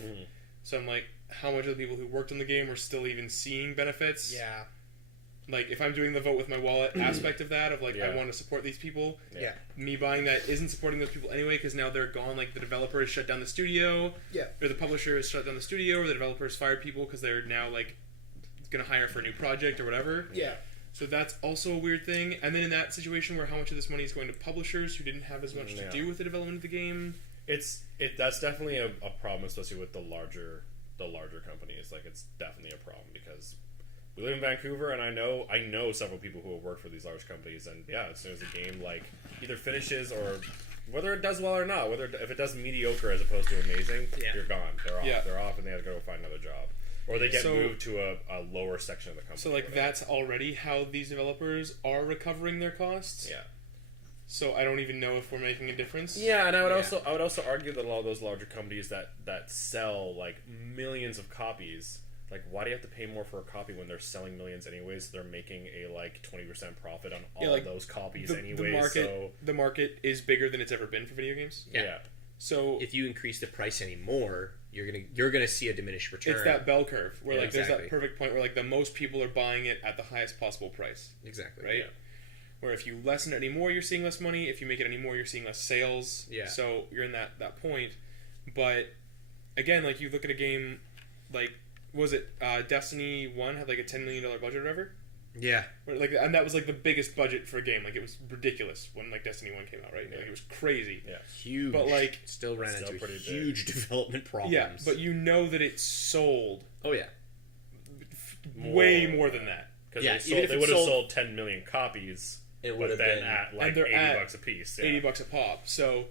So I'm like, how much of the people who worked on the game are still even seeing benefits? Yeah. Like, if I'm doing the vote with my wallet aspect of that, of like, I want to support these people, me buying that isn't supporting those people anyway, because now they're gone. Like, the developer has shut down the studio, or the publisher has shut down the studio, or the developer has fired people because they're now, like, going to hire for a new project or whatever. Yeah. So that's also a weird thing. And then in that situation where how much of this money is going to publishers who didn't have as much to do with the development of the game. That's definitely a problem, especially with the larger companies. Like, it's definitely a problem because we live in Vancouver, and I know several people who have worked for these large companies, and as soon as a game like either finishes or whether it does well or not, if it does mediocre as opposed to amazing, you're gone. They're off. They're off, and they have to go find another job, or they get moved to a lower section of the company. So like that's already how these developers are recovering their costs. Yeah. So I don't even know if we're making a difference. Yeah, and I would also argue that a lot of those larger companies that sell like millions of copies. Like, why do you have to pay more for a copy when they're selling millions anyways? They're making a, like, 20% profit on all those copies anyways. The market is bigger than it's ever been for video games. Yeah. So if you increase the price anymore, you're gonna see a diminished return. It's that bell curve where, like, there's that perfect point where, like, the most people are buying it at the highest possible price. Exactly. Right? Yeah. Where if you lessen it anymore, you're seeing less money. If you make it anymore, you're seeing less sales. Yeah. So you're in that point. But, again, like, you look at a game, like... Was it Destiny 1 had like a $10 million budget or whatever? Yeah. Like, and that was like the biggest budget for a game. Like, it was ridiculous when like Destiny 1 came out, right? Yeah. Like, it was crazy. Yeah. Huge. But like still ran into huge development problems. Yeah, but you know that it sold. Oh yeah. Way more than that. Because they would have sold 10 million copies. It would have been at like $80 a piece. Yeah. $80 a pop. So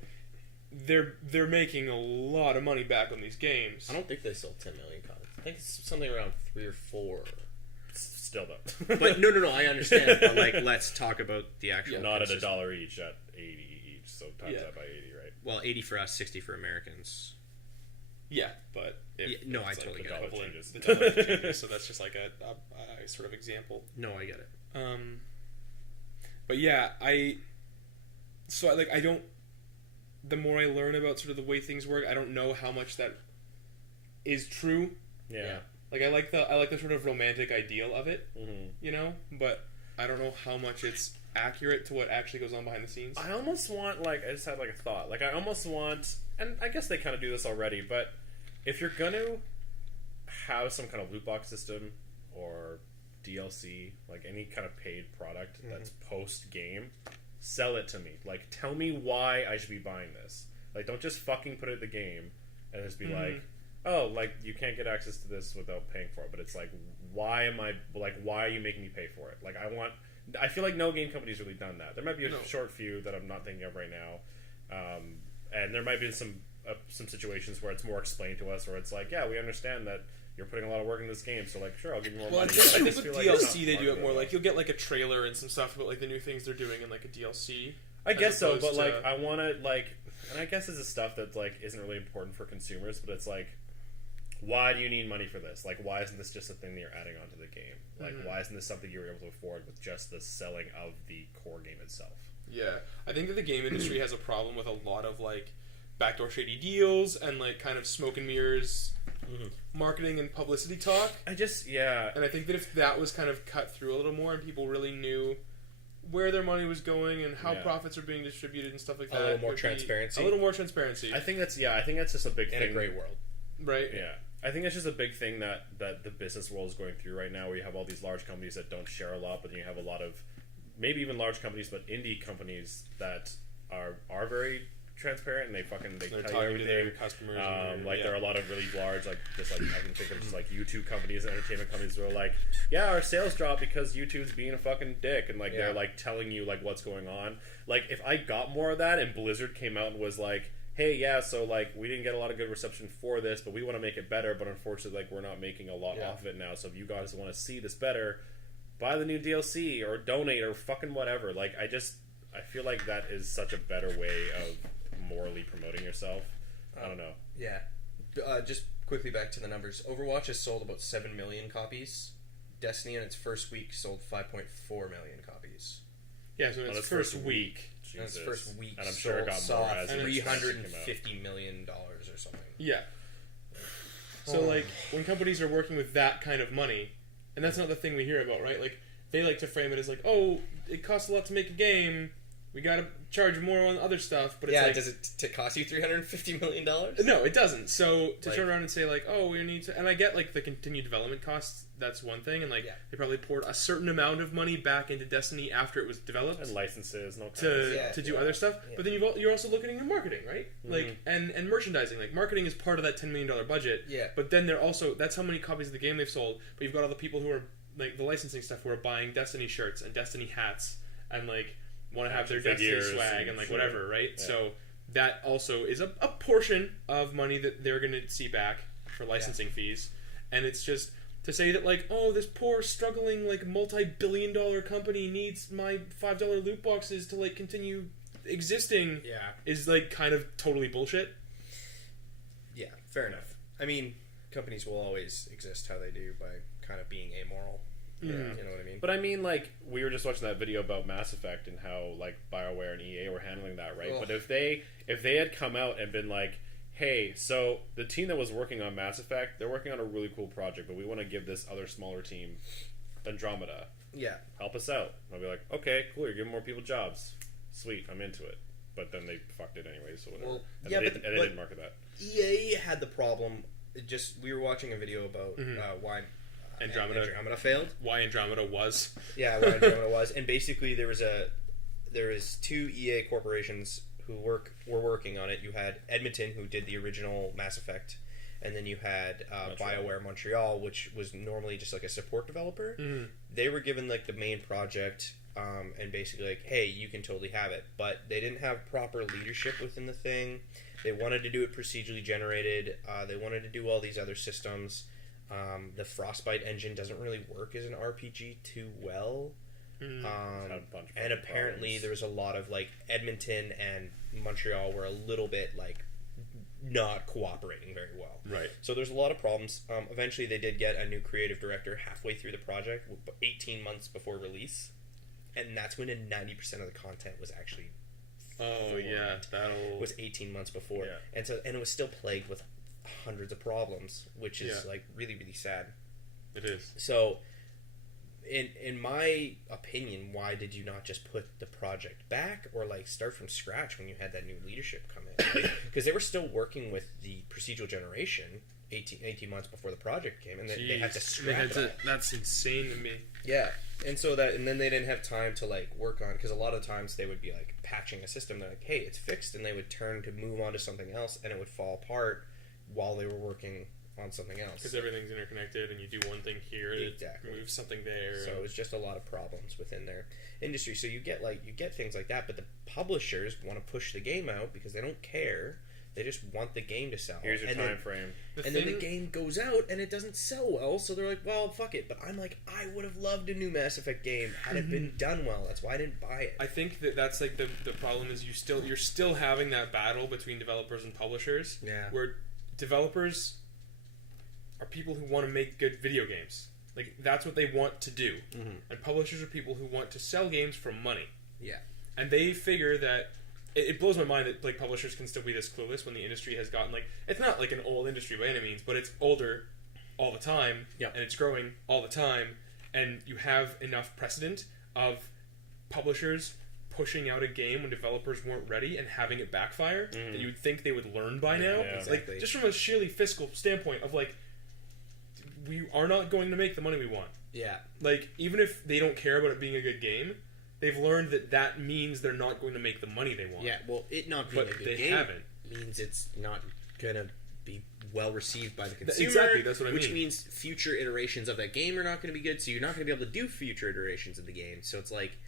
they're making a lot of money back on these games. I don't think they sold 10 million copies. I think it's something around 3 or 4. Still though. But no, I understand. But like, let's talk about the actual. Not at $1 each, at 80 each. So times that by 80, right? Well, 80 for us, 60 for Americans. Yeah, but I totally get it. The dollar changes, so that's just like a sort of example. No, I get it. But yeah, I don't. The more I learn about sort of the way things work, I don't know how much that is true. Yeah. Like I like the sort of romantic ideal of it, you know, but I don't know how much it's accurate to what actually goes on behind the scenes. I almost want I just had like a thought. Like I almost want, and I guess they kind of do this already, but if you're gonna have some kind of loot box system or DLC, like any kind of paid product that's post game, sell it to me. Like, tell me why I should be buying this. Like, don't just fucking put it in the game and just be like, oh, like, you can't get access to this without paying for it. But it's like, why are you making me pay for it? Like, I feel like no game company's really done that. There might be a short few that I'm not thinking of right now. And there might be some situations where it's more explained to us, where it's like, yeah, we understand that you're putting a lot of work in this game, so like, sure, I'll give you more money. I think with DLC they do it more like you'll get like a trailer and some stuff about like the new things they're doing in like a DLC. I guess so, but like I want to like, and I guess this is stuff that like isn't really important for consumers, but it's like, why do you need money for this? Like, why isn't this just a thing that you're adding onto the game? Like, why isn't this something you're able to afford with just the selling of the core game itself? Yeah, I think that the game industry has a problem with a lot of like backdoor shady deals and like kind of smoke and mirrors marketing and publicity talk. And I think that if that was kind of cut through a little more and people really knew where their money was going and how profits are being distributed and stuff like that, a little more transparency. I think that's just a big thing in a great world, right? Yeah, I think that's just a big thing that the business world is going through right now, where you have all these large companies that don't share a lot, but then you have a lot of maybe even large companies, but indie companies that are very transparent and they tell you everything. To their customers. There are a lot of really large, like just like I can think of just like YouTube companies, entertainment companies who are like, yeah, our sales dropped because YouTube's being a fucking dick, and like they're like telling you like what's going on. Like if I got more of that and Blizzard came out and was like, hey, yeah, so like we didn't get a lot of good reception for this, but we want to make it better, but unfortunately like we're not making a lot off of it now. So if you guys want to see this better, buy the new DLC or donate or fucking whatever. Like I feel like that is such a better way of morally promoting yourself. I don't know. Yeah. Just quickly back to the numbers. Overwatch has sold about 7 million copies. Destiny in its first week sold 5.4 million copies. Yeah, so in its first week. In its first week, and I'm sure it got more as $350 million or something. Yeah. So, like, when companies are working with that kind of money, and that's not the thing we hear about, right? Like, they like to frame it as like, oh, it costs a lot to make a game, we gotta charge more on other stuff, but it's like... does it cost you $350 million? No, it doesn't. So, to turn around and say, like, oh, we need to... And I get, like, the continued development costs, that's one thing, and, like, they probably poured a certain amount of money back into Destiny after it was developed. And licenses, to do other stuff. Yeah. But then you're also looking at marketing, right? Like, and merchandising. Like, marketing is part of that $10 million budget. Yeah. But then they're also... That's how many copies of the game they've sold, but you've got all the people who are, like, the licensing stuff who are buying Destiny shirts and Destiny hats, and, like... want to have their Destiny swag and like whatever, right? Yeah. So that also is a portion of money that they're going to see back for licensing fees, and it's just to say that like, oh, this poor struggling like multi-billion-dollar company needs my $5 loot boxes to like continue existing. Is like kind of totally bullshit. Yeah, fair enough. I mean, companies will always exist how they do by kind of being amoral. Yeah, you know what I mean? But I mean, like, we were just watching that video about Mass Effect and how, like, BioWare and EA were handling that, right? Ugh. But if they had come out and been like, hey, so the team that was working on Mass Effect, they're working on a really cool project, but we want to give this other smaller team Andromeda. Yeah. Help us out. I'll be like, okay, cool, you're giving more people jobs. Sweet, I'm into it. But then they fucked it anyway, so whatever. Well, they didn't market that. EA had the problem. We were watching a video about why... Andromeda failed. Why Andromeda was. Yeah, why Andromeda was. And basically there is two EA corporations who were working on it. You had Edmonton, who did the original Mass Effect, and then you had BioWare Montreal, which was normally just like a support developer. Mm-hmm. They were given like the main project and basically like, hey, you can totally have it. But they didn't have proper leadership within the thing. They wanted to do it procedurally generated. They wanted to do all these other systems. The Frostbite engine doesn't really work as an RPG too well. And apparently there was a lot of like Edmonton and Montreal were a little bit like not cooperating very well. Right. So there's a lot of problems. Eventually they did get a new creative director halfway through the project, 18 months before release. And that's when 90% of the content was actually was 18 months before. Yeah. And it was still plagued with hundreds of problems, which is like really, really sad. It is. So in my opinion, why did you not just put the project back or like start from scratch when you had that new leadership come in? Because they were still working with the procedural generation 18 months before the project came, and they had to scrap it. That's insane to me. Yeah. And then they didn't have time to like work on, because a lot of times they would be like patching a system, they're like, hey, it's fixed, and they would turn to move on to something else, and it would fall apart while they were working on something else. Because everything's interconnected, and you do one thing here, exactly. It moves something there. So it was just a lot of problems within their industry. So you get things like that, but the publishers want to push the game out because they don't care. They just want the game to sell. Here's your time frame. Then the game goes out and it doesn't sell well, so they're like, well, fuck it. But I'm like, I would have loved a new Mass Effect game had it been done well. That's why I didn't buy it. I think that's like the problem is you're still having that battle between developers and publishers. Yeah. Where developers are people who want to make good video games. Like, that's what they want to do. Mm-hmm. And publishers are people who want to sell games for money. Yeah. And they figure that... It blows my mind that like publishers can still be this clueless when the industry has gotten like... It's not like an old industry by any means, but it's older all the time. Yeah. And it's growing all the time. And you have enough precedent of publishers pushing out a game when developers weren't ready and having it backfire that you would think they would learn by now. Yeah, exactly. Like, just from a sheerly fiscal standpoint of like, we are not going to make the money we want. Yeah. Like, even if they don't care about it being a good game, they've learned that means they're not going to make the money they want. Yeah, well, it not being a good game means it's not going to be well received by the consumer. Exactly, that's what I mean. Which means future iterations of that game are not going to be good, so you're not going to be able to do future iterations of the game. So it's like,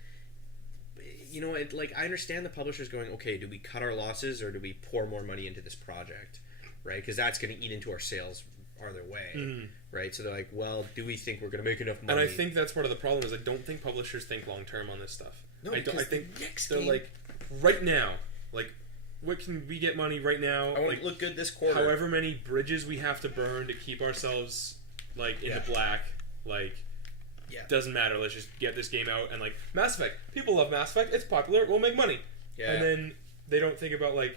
you know, I understand the publishers going, okay, do we cut our losses or do we pour more money into this project, right? Because that's going to eat into our sales either way, right? So they're like, well, do we think we're going to make enough money? And I think that's part of the problem is I don't think publishers think long term on this stuff. No, I think next they're game... like, right now, like, what can we get money right now? I want to look good this quarter. However many bridges we have to burn to keep ourselves like in the black, like doesn't matter. Let's just get this game out. And like Mass Effect, people love Mass Effect. It's popular. We'll make money. Yeah. And then they don't think about like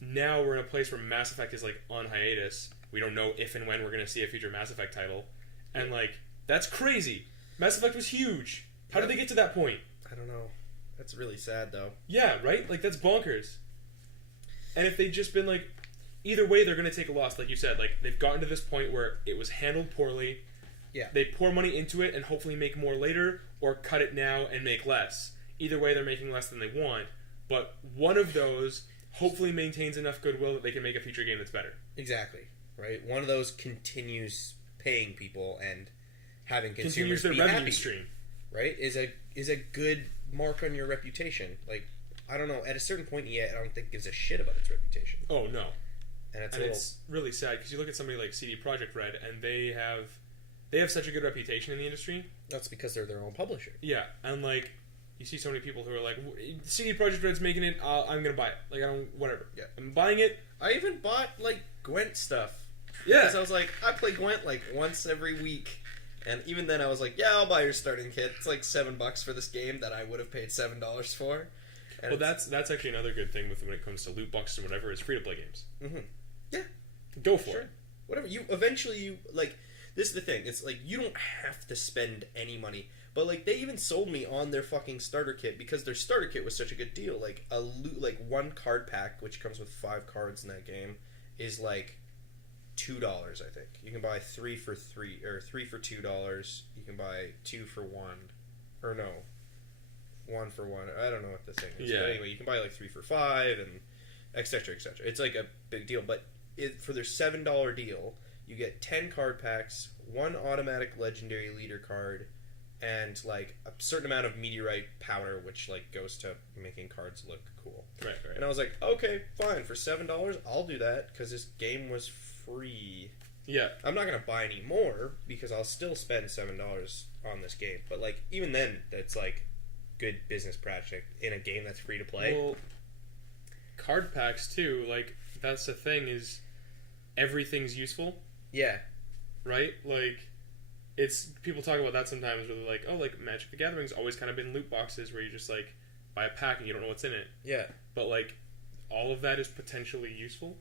now we're in a place where Mass Effect is like on hiatus. We don't know if and when we're going to see a future Mass Effect title, and like that's crazy. Mass Effect was huge. How did they get to that point? I don't know. That's really sad, though. Yeah, right? Like, that's bonkers. And if they'd just been, like... Either way, they're going to take a loss, like you said. Like, they've gotten to this point where it was handled poorly. Yeah. They pour money into it and hopefully make more later, or cut it now and make less. Either way, they're making less than they want. But one of those hopefully maintains enough goodwill that they can make a future game that's better. Exactly. Right? One of those continues paying people and having consumers continues their be revenue happy. Stream. Right? Is a good mark on your reputation. Like, I don't know, at a certain point, I don't think it gives a shit about its reputation. Oh, no. And it's really sad, because you look at somebody like CD Projekt Red, and they have such a good reputation in the industry. That's because they're their own publisher. Yeah, and like, you see so many people who are like, CD Projekt Red's making it, I'm gonna buy it. Like, I don't, whatever. Yeah. I'm buying it. I even bought, like, Gwent stuff. Yeah. Because I was like, I play Gwent, like, once every week. And even then I was like, yeah, I'll buy your starting kit. It's like $7 for this game that I would have paid $7 for. And well, that's actually another good thing with when it comes to loot boxes and whatever, is free-to-play games. Mm-hmm. Yeah. Go for it. Whatever. Eventually, like, this is the thing. It's like, you don't have to spend any money. But, like, they even sold me on their fucking starter kit because their starter kit was such a good deal. Like, one card pack, which comes with 5 cards in that game, is like $2, I think. You can buy 3 for $3, or 3 for $2. You can buy 2 for 1. Or no. 1 for 1. I don't know what the thing is. Yeah. But anyway, you can buy like 3 for 5 and et cetera, et cetera. It's like a big deal. But for their $7 deal, you get 10 card packs, 1 automatic legendary leader card, and like a certain amount of meteorite powder, which like goes to making cards look cool. Right. And I was like, okay, fine, for $7, I'll do that because this game was free. Yeah. I'm not gonna buy any more because I'll still spend $7 on this game. But like even then, that's like good business project in a game that's free to play. Well, card packs too. Like that's the thing, is everything's useful. Yeah. Right. Like. It's people talk about that sometimes where they're like, oh, like Magic the Gathering's always kind of been loot boxes where you just like buy a pack and you don't know what's in it. Yeah. But like all of that is potentially useful.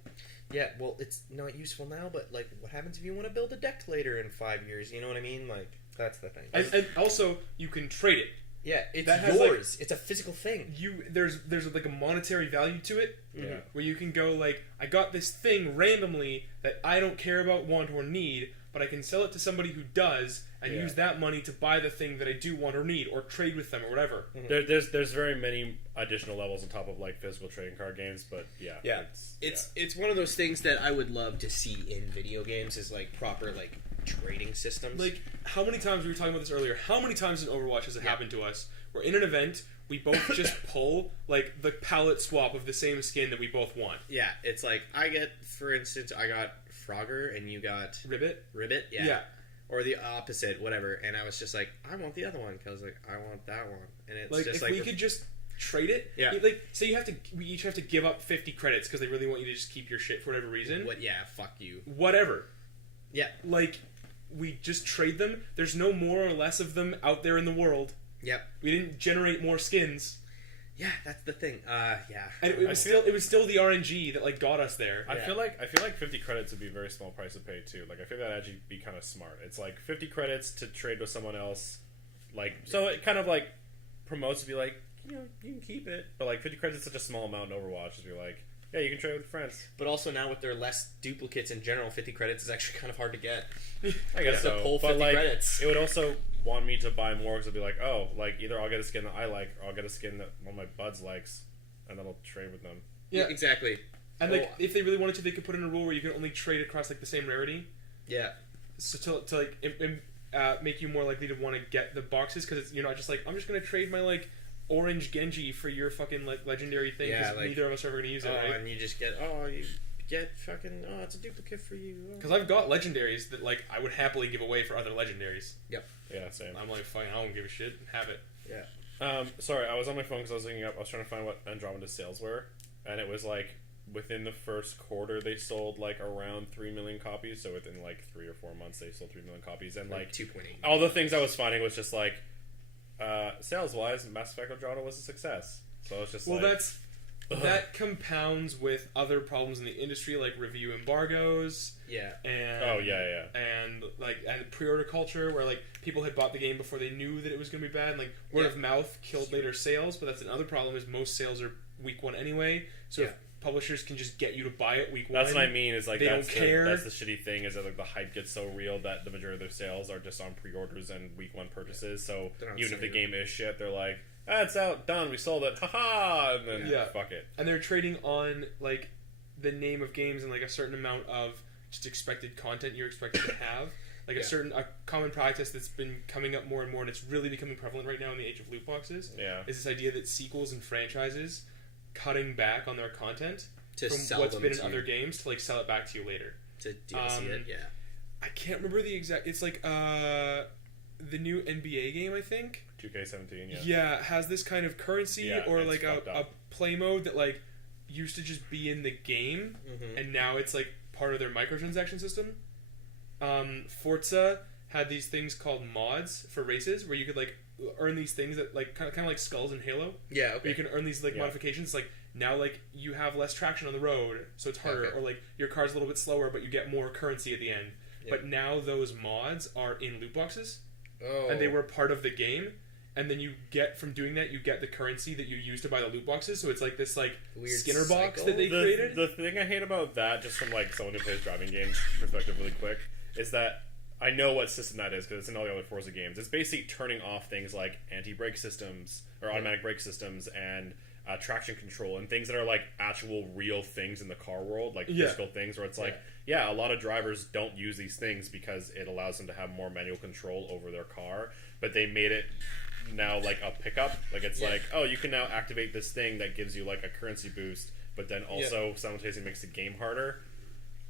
Yeah, well, it's not useful now, but like what happens if you want to build a deck later in 5 years? You know what I mean? Like that's the thing. And also you can trade it. Yeah, it's that yours. Like, it's a physical thing. There's like a monetary value to it. Yeah. Where you can go like, I got this thing randomly that I don't care about, want, or need, but I can sell it to somebody who does, and use that money to buy the thing that I do want or need, or trade with them or whatever. Mm-hmm. There's very many additional levels on top of like physical trading card games, but it's one of those things that I would love to see in video games, is like proper like trading systems. Like, how many times, we were talking about this earlier, how many times in Overwatch has it happened to us? We're in an event, we both just pull like the palette swap of the same skin that we both want. Yeah, it's like for instance, I got Frogger and you got Ribbit. Yeah. Or the opposite, whatever. And I was just like, I want the other one because like I want that one. And it's like, just if like we could just trade it. Yeah. Like, say we each have to give up 50 credits because they really want you to just keep your shit for whatever reason. What? Yeah, fuck you. Whatever. Yeah. Like, we just trade them. There's no more or less of them out there in the world. Yep. We didn't generate more skins. Yeah, that's the thing. Yeah. And it was still the RNG that like got us there. I feel like 50 credits would be a very small price to pay too. Like I feel that'd actually be kind of smart. It's like 50 credits to trade with someone else. Like so it kind of like promotes to be like, you know, you can keep it. But like 50 credits is such a small amount in Overwatch, to be like, yeah, you can trade with friends. But also now with their less duplicates in general, 50 credits is actually kind of hard to get. I guess so. To pull 50 but like, credits. It would also want me to buy more because it'd be like, oh, like either I'll get a skin that I like, or I'll get a skin that one of my buds likes, and then I'll trade with them. Yeah, exactly. And like, if they really wanted to, they could put in a rule where you can only trade across like the same rarity. Yeah. So to like make you more likely to want to get the boxes, because you're not just like, I'm just gonna trade my like orange Genji for your fucking like legendary thing, because like, neither of us are ever gonna use it, right? And you just get fucking it's a duplicate for you. Because I've got legendaries that like I would happily give away for other legendaries. Yep. Yeah, same. I'm like, fine, I don't give a shit. Have it. Yeah. Sorry, I was on my phone because I was looking up. I was trying to find what Andromeda's sales were. and it was like within the first quarter they sold like around 3 million copies. So within like 3 or 4 months they sold 3 million copies, and like 2.8. all the things I was finding was just like sales wise, Mass Effect Andromeda was a success. So it's just that compounds with other problems in the industry like review embargoes. Yeah. And yeah. And pre-order culture where like people had bought the game before they knew that it was going to be bad. And, like word of mouth killed later sales, but that's another problem is most sales are week 1 anyway. So if publishers can just get you to buy it week 1. That's what I mean. Is like they don't care. That's the shitty thing is that like the hype gets so real that the majority of their sales are just on pre-orders and week 1 purchases. So even if the game is shit, they're like, it's out, done, we sold it, haha, and then fuck it. And they're trading on like the name of games and like a certain amount of just expected content you're expected to have. Like a common practice that's been coming up more and more, and it's really becoming prevalent right now in the age of loot boxes. Yeah. Is this idea that sequels and franchises cutting back on their content to from sell what's them been in to other games to like sell it back to you later. To DLC it, yeah. I can't remember the exact. It's like the new NBA game, I think. 2K17, yeah. Yeah, has this kind of currency or like a play mode that like used to just be in the game, and now it's like part of their microtransaction system. Forza had these things called mods for races where you could like earn these things that like kind of like skulls in Halo. Yeah, okay. Where you can earn these like modifications. Like now, like you have less traction on the road, so it's harder, or like your car's a little bit slower, but you get more currency at the end. Yeah. But now those mods are in loot boxes, and they were part of the game. And then you get from doing that, you get the currency that you use to buy the loot boxes. So it's like this like weird Skinner cycle box that they created. The thing I hate about that, just from like someone who plays driving games perspective, really quick, is that I know what system that is because it's in all the other Forza games. It's basically turning off things like anti-brake systems or automatic brake systems and traction control and things that are like actual real things in the car world, like physical things where it's like, a lot of drivers don't use these things because it allows them to have more manual control over their car, but they made it now like a pickup. Like it's like, you can now activate this thing that gives you like a currency boost, but then also simultaneously makes the game harder.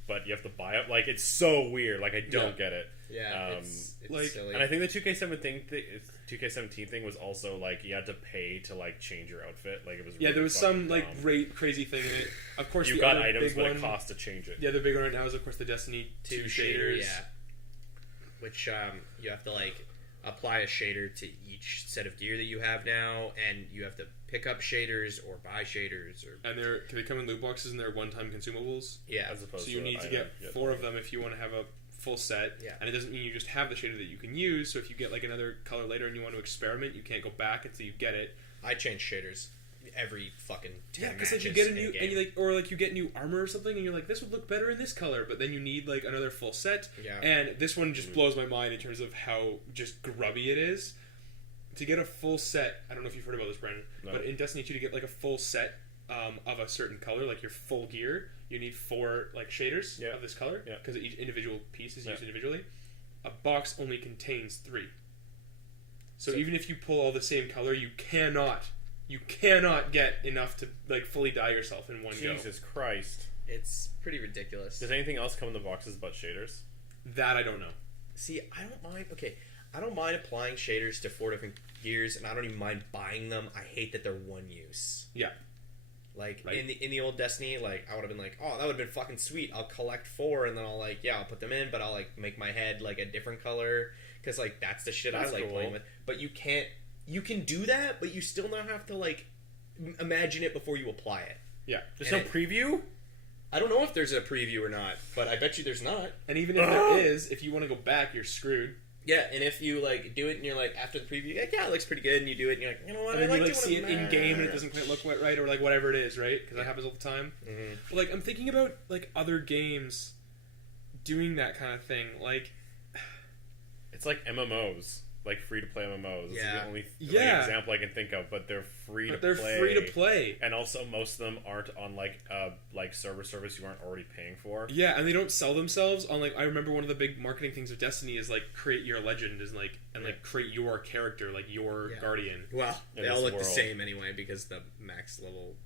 But you have to buy it. Like it's so weird. Like I don't get it. Yeah, it's like, silly. And I think the 2K17 thing was also like you had to pay to like change your outfit. Like it was really there was some like crazy thing in it. Of course, you got items, but it cost to change it. Yeah, the big one right now is of course the Destiny 2 shaders. Yeah, which you have to like apply a shader to each set of gear that you have now, and you have to pick up shaders or buy shaders, and they come in loot boxes and they're one-time consumables. Yeah, as opposed so you need to get 4 of them if you want to have a full set. Yeah, and it doesn't mean you just have the shader that you can use. So if you get like another color later and you want to experiment, you can't go back until you get it. I change shaders every fucking 10 because like you get a new and you like or like you get new armor or something and you're like, this would look better in this color, but then you need like another full set. Yeah, and this one just blows my mind in terms of how just grubby it is. To get a full set, I don't know if you've heard about this, Brandon, but in Destiny 2 to get like a full set of a certain color, like your full gear, you need 4 like shaders of this color because each individual piece is used individually. A box only contains 3. So even if you pull all the same color, you cannot get enough to like fully dye yourself in one go. Jesus Christ. It's pretty ridiculous. Does anything else come in the boxes but shaders? That I don't know. See, I don't mind. Okay, I don't mind applying shaders to 4 different gears, and I don't even mind buying them. I hate that they're one use. Yeah. Like in the old Destiny, like I would have been like, oh, that would have been fucking sweet. I'll collect 4, and then I'll like, I'll put them in, but I'll like make my head like a different color because like that's the shit I like playing with. But you can't. You can do that, but you still now have to like imagine it before you apply it. Yeah. There's no preview? I don't know if there's a preview or not, but I bet you there's not. And even if there is, if you want to go back, you're screwed. Yeah, and if you like do it and you're like after the preview, you're like, it looks pretty good, and you do it and you're like, you know what, and then I you like see it in game and it doesn't quite look right or like whatever it is, right? Because that happens all the time. Mm-hmm. But like I'm thinking about like other games doing that kind of thing. Like it's like MMOs. Like free-to-play MMOs. This is the only example I can think of, but they're free to play. They're free to play. And also most of them aren't on like service you aren't already paying for. Yeah, and they don't sell themselves on like I remember one of the big marketing things of Destiny is like create your legend is like like create your character, like your guardian. Well, they all look the same anyway because the max level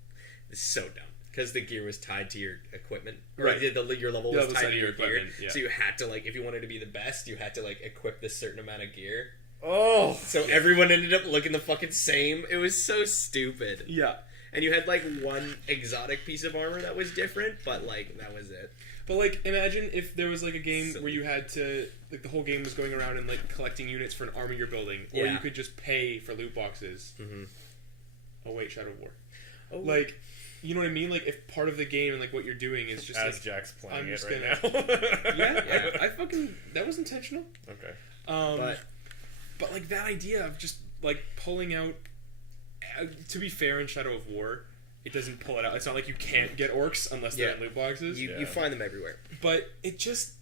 is so dumb. Because the gear was tied to your equipment. Right. Your level was tied to your gear. Yeah. So you had to like if you wanted to be the best, you had to like equip this certain amount of gear. Oh, so everyone ended up looking the fucking same. It was so stupid. Yeah, and you had like one exotic piece of armor that was different, but like that was it. But like, imagine if there was like a game where you had to like the whole game was going around and like collecting units for an army you're building, or you could just pay for loot boxes. Mm-hmm. Oh wait, Shadow of War. Oh. Like, you know what I mean? Like, if part of the game and like what you're doing is just as like, Jack's playing I'm it just right gonna... now. yeah, I fucking that was intentional. Okay. But like that idea of just like pulling out. To be fair, in Shadow of War, it doesn't pull it out. It's not like you can't get orcs unless they're in loot boxes. You find them everywhere. But it just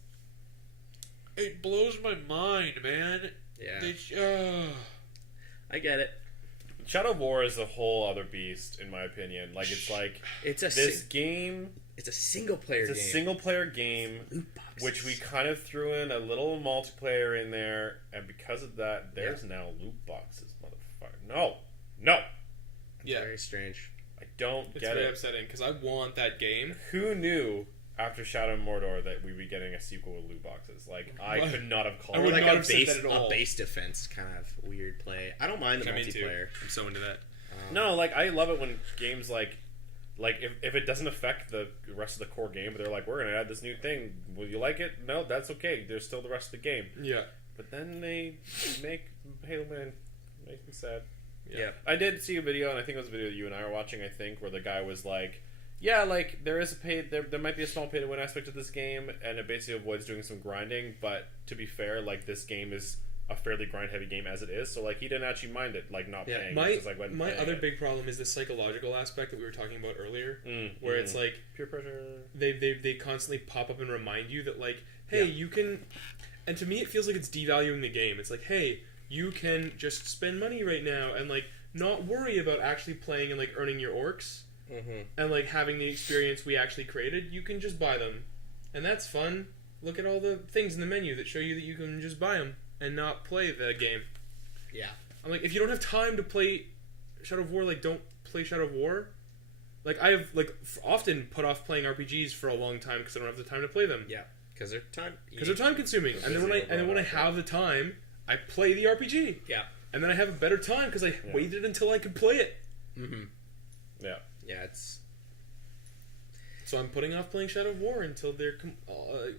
it blows my mind, man. Yeah. I get it. Shadow of War is a whole other beast, in my opinion. Like, it's like it's a game. It's a single player game. It's a single player game, which we kind of threw in a little multiplayer in there, and because of that, there's now loot boxes, motherfucker. No. Yeah. Very strange. I don't it's get it. It's very upsetting because I want that game. Who knew after Shadow of Mordor that we'd be getting a sequel with loot boxes? Like, I could not have called I would it. not have said that at all. A base defense kind of weird play. I don't mind the multiplayer. I'm so into that. No, like, I love it when games like if it doesn't affect the rest of the core game, but they're like, we're gonna add this new thing. Will you like it? No, that's okay. There's still the rest of the game. Yeah. But then they make Halo Man. Makes me sad. Yeah. I did see a video, and I think it was a video that you and I were watching, I think, where the guy was like, yeah, like, there is a paid, there might be a small pay-to-win aspect of this game, and it basically avoids doing some grinding, but to be fair, like, this game is a fairly grind-heavy game as it is, so, like, he didn't actually mind it, like, not paying. My other big problem is the psychological aspect that we were talking about earlier, where it's like, peer pressure. They constantly pop up and remind you that, like, hey, you can, and to me it feels like it's devaluing the game. It's like, hey, you can just spend money right now and like not worry about actually playing and like earning your orcs and like having the experience we actually created. You can just buy them, and that's fun. Look at all the things in the menu that show you that you can just buy them and not play the game. Yeah, I'm like, if you don't have time to play Shadow of War, like don't play Shadow of War. Like I have like often put off playing RPGs for a long time because I don't have the time to play them. Yeah, because they're time consuming. And then when I have the time, I play the RPG. Yeah. And then I have a better time because I waited until I could play it. Mm-hmm. Yeah. Yeah, it's... So I'm putting off playing Shadow of War until their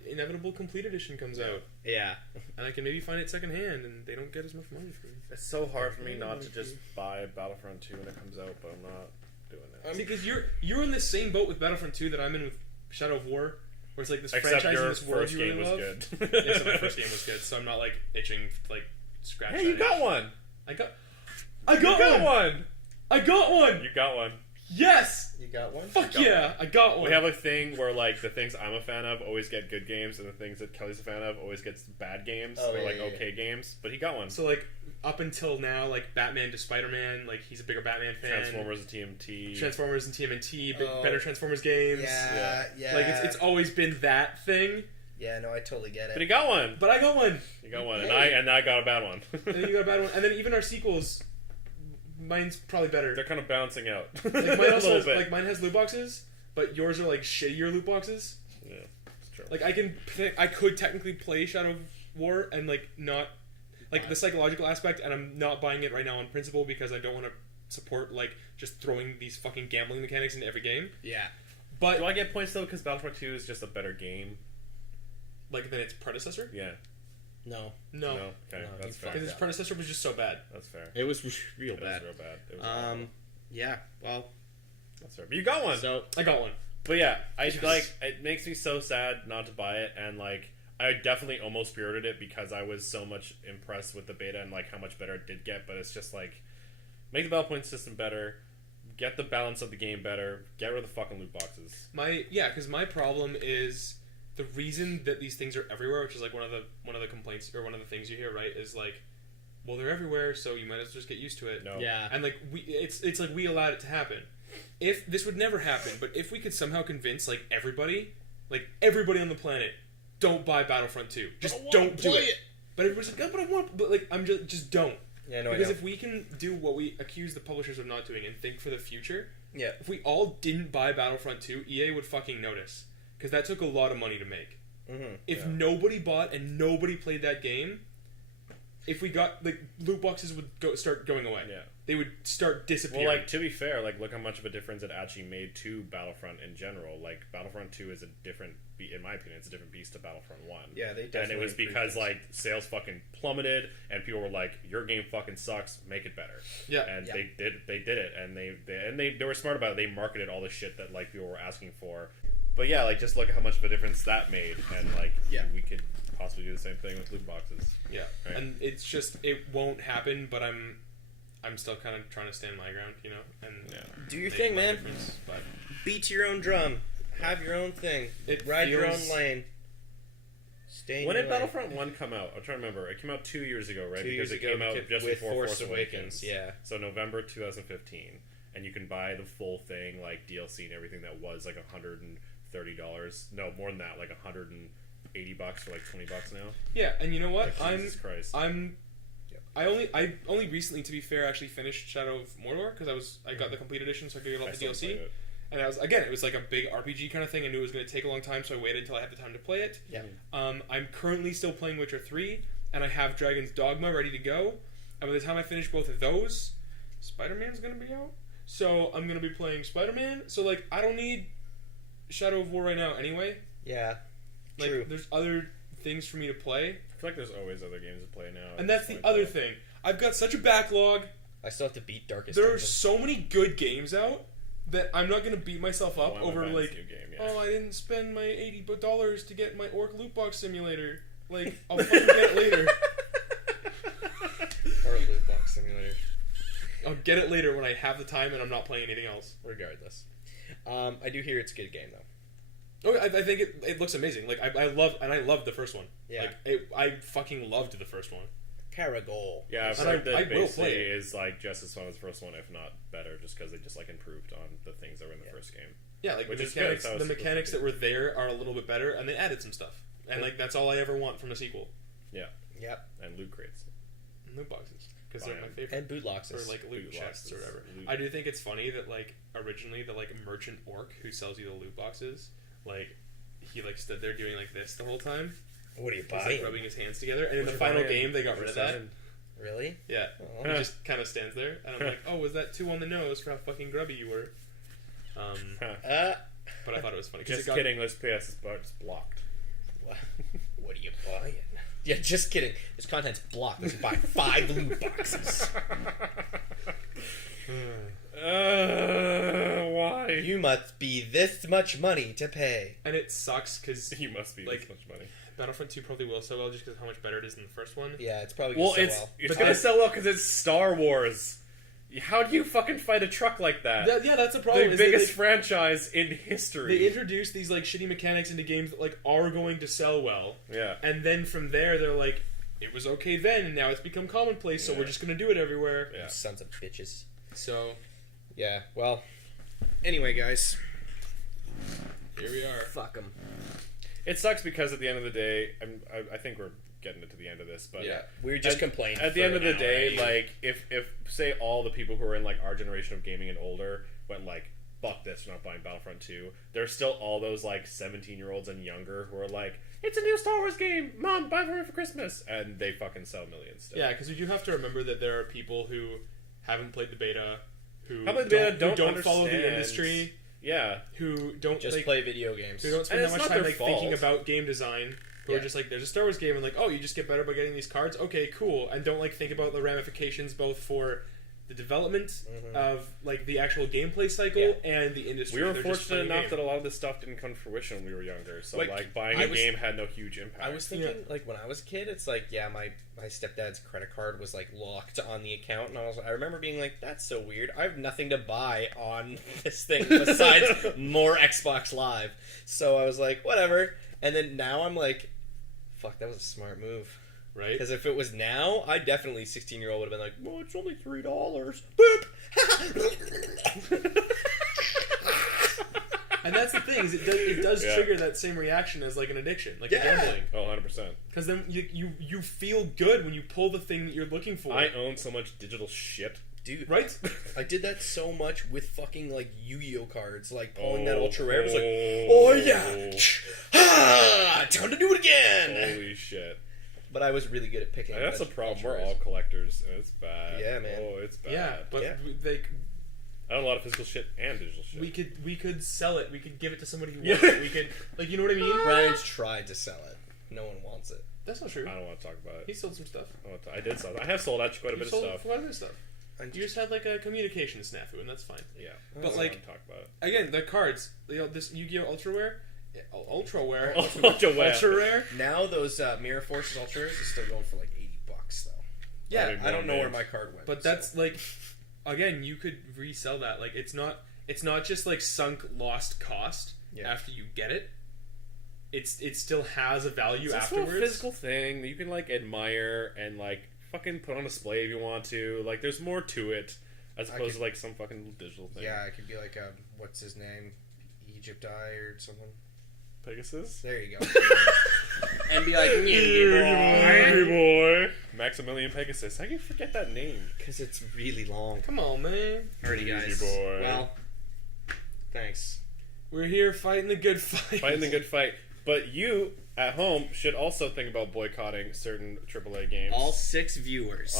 inevitable complete edition comes out. Yeah. And I can maybe find it secondhand and they don't get as much money for me. It's so hard for me not to just buy Battlefront 2 when it comes out, but I'm not doing it. See, because you're in the same boat with Battlefront 2 that I'm in with Shadow of War. Where it's like this Except franchise your in this world first you game really was love. good. Yeah, so my first game was good, so I'm not like itching to like scratch. Hey, you got one. I got one. I got one. You got one. Yes. You got one? Fuck yeah, I got one. We have a thing where like the things I'm a fan of always get good games, and the things that Kelly's a fan of always gets bad games or okay games. But he got one. So like up until now, like Batman to Spider-Man, like he's a bigger Batman fan. Transformers and TMT. Transformers and TMNT, better Transformers games. Yeah. Like it's always been that thing. Yeah, no, I totally get it. But he got one. But I got one. You got one, and I got a bad one. And then you got a bad one, and then even our sequels. Mine's probably better. They're kind of bouncing out. Like mine also has, like mine has loot boxes, but yours are like shittier loot boxes. Yeah, it's true. Like I could technically play Shadow of War and like not like the psychological aspect, and I'm not buying it right now on principle because I don't want to support like just throwing these fucking gambling mechanics into every game. Yeah. But do I get points though because Battlefront 2 is just a better game? Like than its predecessor? Yeah. No. Okay, that's fair. Because its predecessor was just so bad. That's fair. It was real bad. It was yeah. Well, that's fair. But you got one. So I got one. But yeah, it makes me so sad not to buy it, and like I definitely almost pre-ordered it because I was so much impressed with the beta and like how much better it did get. But it's just like make the battle point system better, get the balance of the game better, get rid of the fucking loot boxes. Because my problem is. The reason that these things are everywhere, which is like one of the complaints or one of the things you hear, right, is like, well, they're everywhere, so you might as well just get used to it. No. Yeah. And like it's like we allowed it to happen. If this would never happen, but if we could somehow convince like everybody on the planet, don't buy Battlefront 2, just don't do it. But everybody's like, oh, but like I'm just don't. Yeah, no, because if we can do what we accuse the publishers of not doing and think for the future, if we all didn't buy Battlefront 2, EA would fucking notice. Because that took a lot of money to make. Mm-hmm. If nobody bought and nobody played that game, if we got like loot boxes would start going away. Yeah. They would start disappearing. Well, like, to be fair, like, look how much of a difference it actually made to Battlefront in general. Like, Battlefront 2 is a different, in my opinion, it's a different beast to Battlefront 1. Yeah, they definitely. And it was because, like, sales fucking plummeted, and people were like, your game fucking sucks, make it better. Yeah. And they did it, and they were smart about it. They marketed all the shit that, like, people were asking for. But yeah, like, just look at how much of a difference that made, and, like, we could possibly do the same thing with loot boxes. Yeah. Right? And it's just, it won't happen, but I'm still kind of trying to stand my ground, you know, and do your thing, man. But beat to your own drum. Have your own thing. Ride your own lane. Stay. When did Battlefront 1 come out? I'm trying to remember. It came out 2 years ago, right? 2 years because ago, it came out just with before Force Awakens. Yeah. So November 2015, and you can buy the full thing, like DLC and everything. That was like $130. No, more than that, like $180 for like $20 now. Yeah, and you know what? Like, Jesus Christ. I only recently, to be fair, actually finished Shadow of Mordor because I got the complete edition, so I could get all the DLC. And it was like a big RPG kind of thing. I knew it was going to take a long time, so I waited until I had the time to play it. Yeah. I'm currently still playing Witcher 3, and I have Dragon's Dogma ready to go. And by the time I finish both of those, Spider-Man's going to be out. So I'm going to be playing Spider-Man. So, like, I don't need Shadow of War right now anyway. Yeah. Like, True. there's other things for me to play. I feel like there's always other games to play now. And that's the other thing. I've got such a backlog. I still have to beat Darkest There Dungeon. are so many good games out that I'm not going to beat myself up over, like, oh, I didn't spend my $80 to get my Orc Loot Box Simulator. Like, I'll fucking get it later. Or Loot Box Simulator. I'll get it later when I have the time and I'm not playing anything else. Regardless. I do hear it's a good game, though. Oh, I think it looks amazing. Like, I love the first one. Yeah. Like, I fucking loved the first one. Caragol. Yeah, I've And heard that I will basically play it. is like just as fun as the first one, if not better, just because they just like improved on the things that were in the first game. Yeah, like Which the is good. mechanics, That was the super mechanics good. that were there are a little bit better, and they added some stuff. And like that's all I ever want from a sequel. Yeah. Yep. And loot crates. And loot boxes, because they're Buy my 'em. favorite. And boot boxes. Or like loot Loot chests or boxes. whatever. Loot. I do think it's funny that like originally the like merchant orc who sells you the loot boxes, like he like stood there doing like this the whole time. What are you He's buying? like rubbing his hands together, and in What the you final buying? game they got rid of that. Really? Yeah, Oh. he just kind of stands there, and I'm like, oh, was that too on the nose for how fucking grubby you were? But I thought it was funny. 'cause Just it got, kidding. This PS is blocked. What are you buying? Yeah, just kidding. This content's blocked. Let's buy 5 loot boxes. Why? You must be this much money to pay. And it sucks because You must be Like- this much money. Battlefront 2 probably will sell well just because how much better it is than the first one. Yeah, it's probably Well, gonna sell well. it's But gonna that- sell well because it's Star Wars. How do you fucking fight a truck like that? Yeah, that's a problem. The is that biggest they- franchise in history. They introduce these like shitty mechanics into games that like are going to sell well, Yeah. and then from there they're like, it was okay then, and now it's become commonplace, so Yeah. we're just gonna do it everywhere. Yeah. You sons of bitches. So Yeah, well. Anyway, guys. here we are. Fuck them. It sucks because at the end of the day, I think we're getting to the end of this, but Yeah. We were just At- complaining. At the for end of the an hour day, already. like if say all the people who are in like our generation of gaming and older went like, fuck this, we're not buying Battlefront 2, there's still all those like 17-year-olds and younger who are like, it's a new Star Wars game, Mom, buy it for Christmas, and they fucking sell millions still. Yeah, because we do have to remember that there are people who haven't played the beta, who Haven't played the beta, who don't don't follow the understand. industry, Yeah. who don't just like, play video games. who don't spend And that it's much not time their like thinking fault. about game design. Who are Yeah. just like, there's a Star Wars game, and like, oh, you just get better by getting these cards. Okay, cool, and don't like think about the ramifications both for the development of like the actual gameplay cycle and the industry. We were They're just fortunate playing a enough game. that a lot of this stuff didn't come to fruition when we were younger, so Like, buying I a was- game had no huge impact. I was thinking, like, when I was a kid, it's like, yeah, my stepdad's credit card was, like, locked on the account, and I remember being like, that's so weird. I have nothing to buy on this thing besides more Xbox Live. So I was like, whatever. And then now I'm like, fuck, that was a smart move. right? Because if it was now, I definitely, 16-year-old would have been like, well, it's only $3. Boop! And that's the thing is it does Yeah. trigger that same reaction as like an addiction, like Yeah. gambling. Oh, 100%. Because then you feel good when you pull the thing that you're looking for. I own so much digital shit. Dude, Right? I did that so much with fucking, like, Yu-Gi-Oh cards. Like, pulling that Oh, ultra rare. It was like, oh. oh, yeah! Ah! Time to do it again! Holy shit. but I was really good at picking. That's the problem. We're all collectors, and it's bad. Yeah, man. Oh, it's bad. Yeah, but I own a lot of physical shit and digital shit. we could sell it. We could give it to somebody who wants it. We could, like, you know what I mean? Brian's tried to sell it. No one wants it. That's not true. I don't want to talk about it. He sold some stuff. I did sell. I have sold actually quite a bit of stuff. Quite a bit of stuff. You just had like a communication snafu, and that's fine. Yeah, but like, talk about it. Again, the cards. This Yu-Gi-Oh! Ultra Rare. Now those Mirror Forces Ultra Rares are still going for like $80 though. Yeah, I don't know where my card went. But that's like, again, you could resell that. Like, it's not just like sunk lost cost after you get it. It still has a value afterwards. It's a physical thing that you can like admire and like fucking put on display if you want to. Like, there's more to it as opposed to like some fucking digital thing. Yeah, it could be like what's his name, Egypt Eye or something. Pegasus. There you go. And be like, boy, Maximilian Pegasus. How can you forget that name? Because it's really long. Come on, man. Alrighty, guys. Boy. Well, thanks. We're here fighting the good fight. Fighting the good fight. But you, at home, should also think about boycotting certain AAA games. All 6 viewers.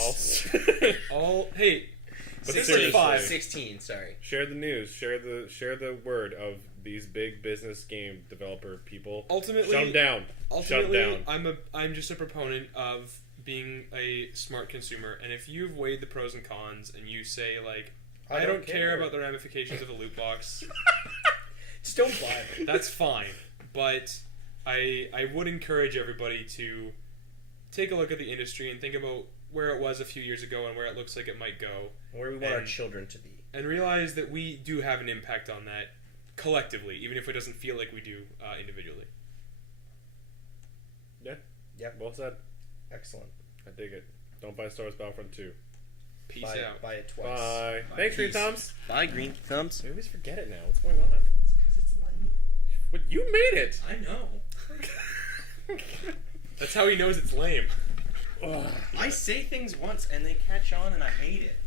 Hey, but 65. 16, sorry. Share the news. Share the word of these big business game developer people. Ultimately, shut them down. Ultimately, shut down. I'm just a proponent of being a smart consumer, and if you've weighed the pros and cons and you say like, I don't care about the ramifications of a loot box, just don't buy it. That's fine. But I would encourage everybody to take a look at the industry and think about where it was a few years ago and where it looks like it might go. Where we want our children to be. And realize that we do have an impact on that collectively, even if it doesn't feel like we do individually. Yeah. Yep. Well said. Excellent. I dig it. Don't buy Star Wars Battlefront 2. Peace out. Buy it twice. Bye. Bye. Thanks, Green Peace. Thumbs. Bye, Green Thumbs. I always forget it now. What's going on? Because it's lame. What? You made it. I know. That's how he knows it's lame. I say things once and they catch on and I hate it.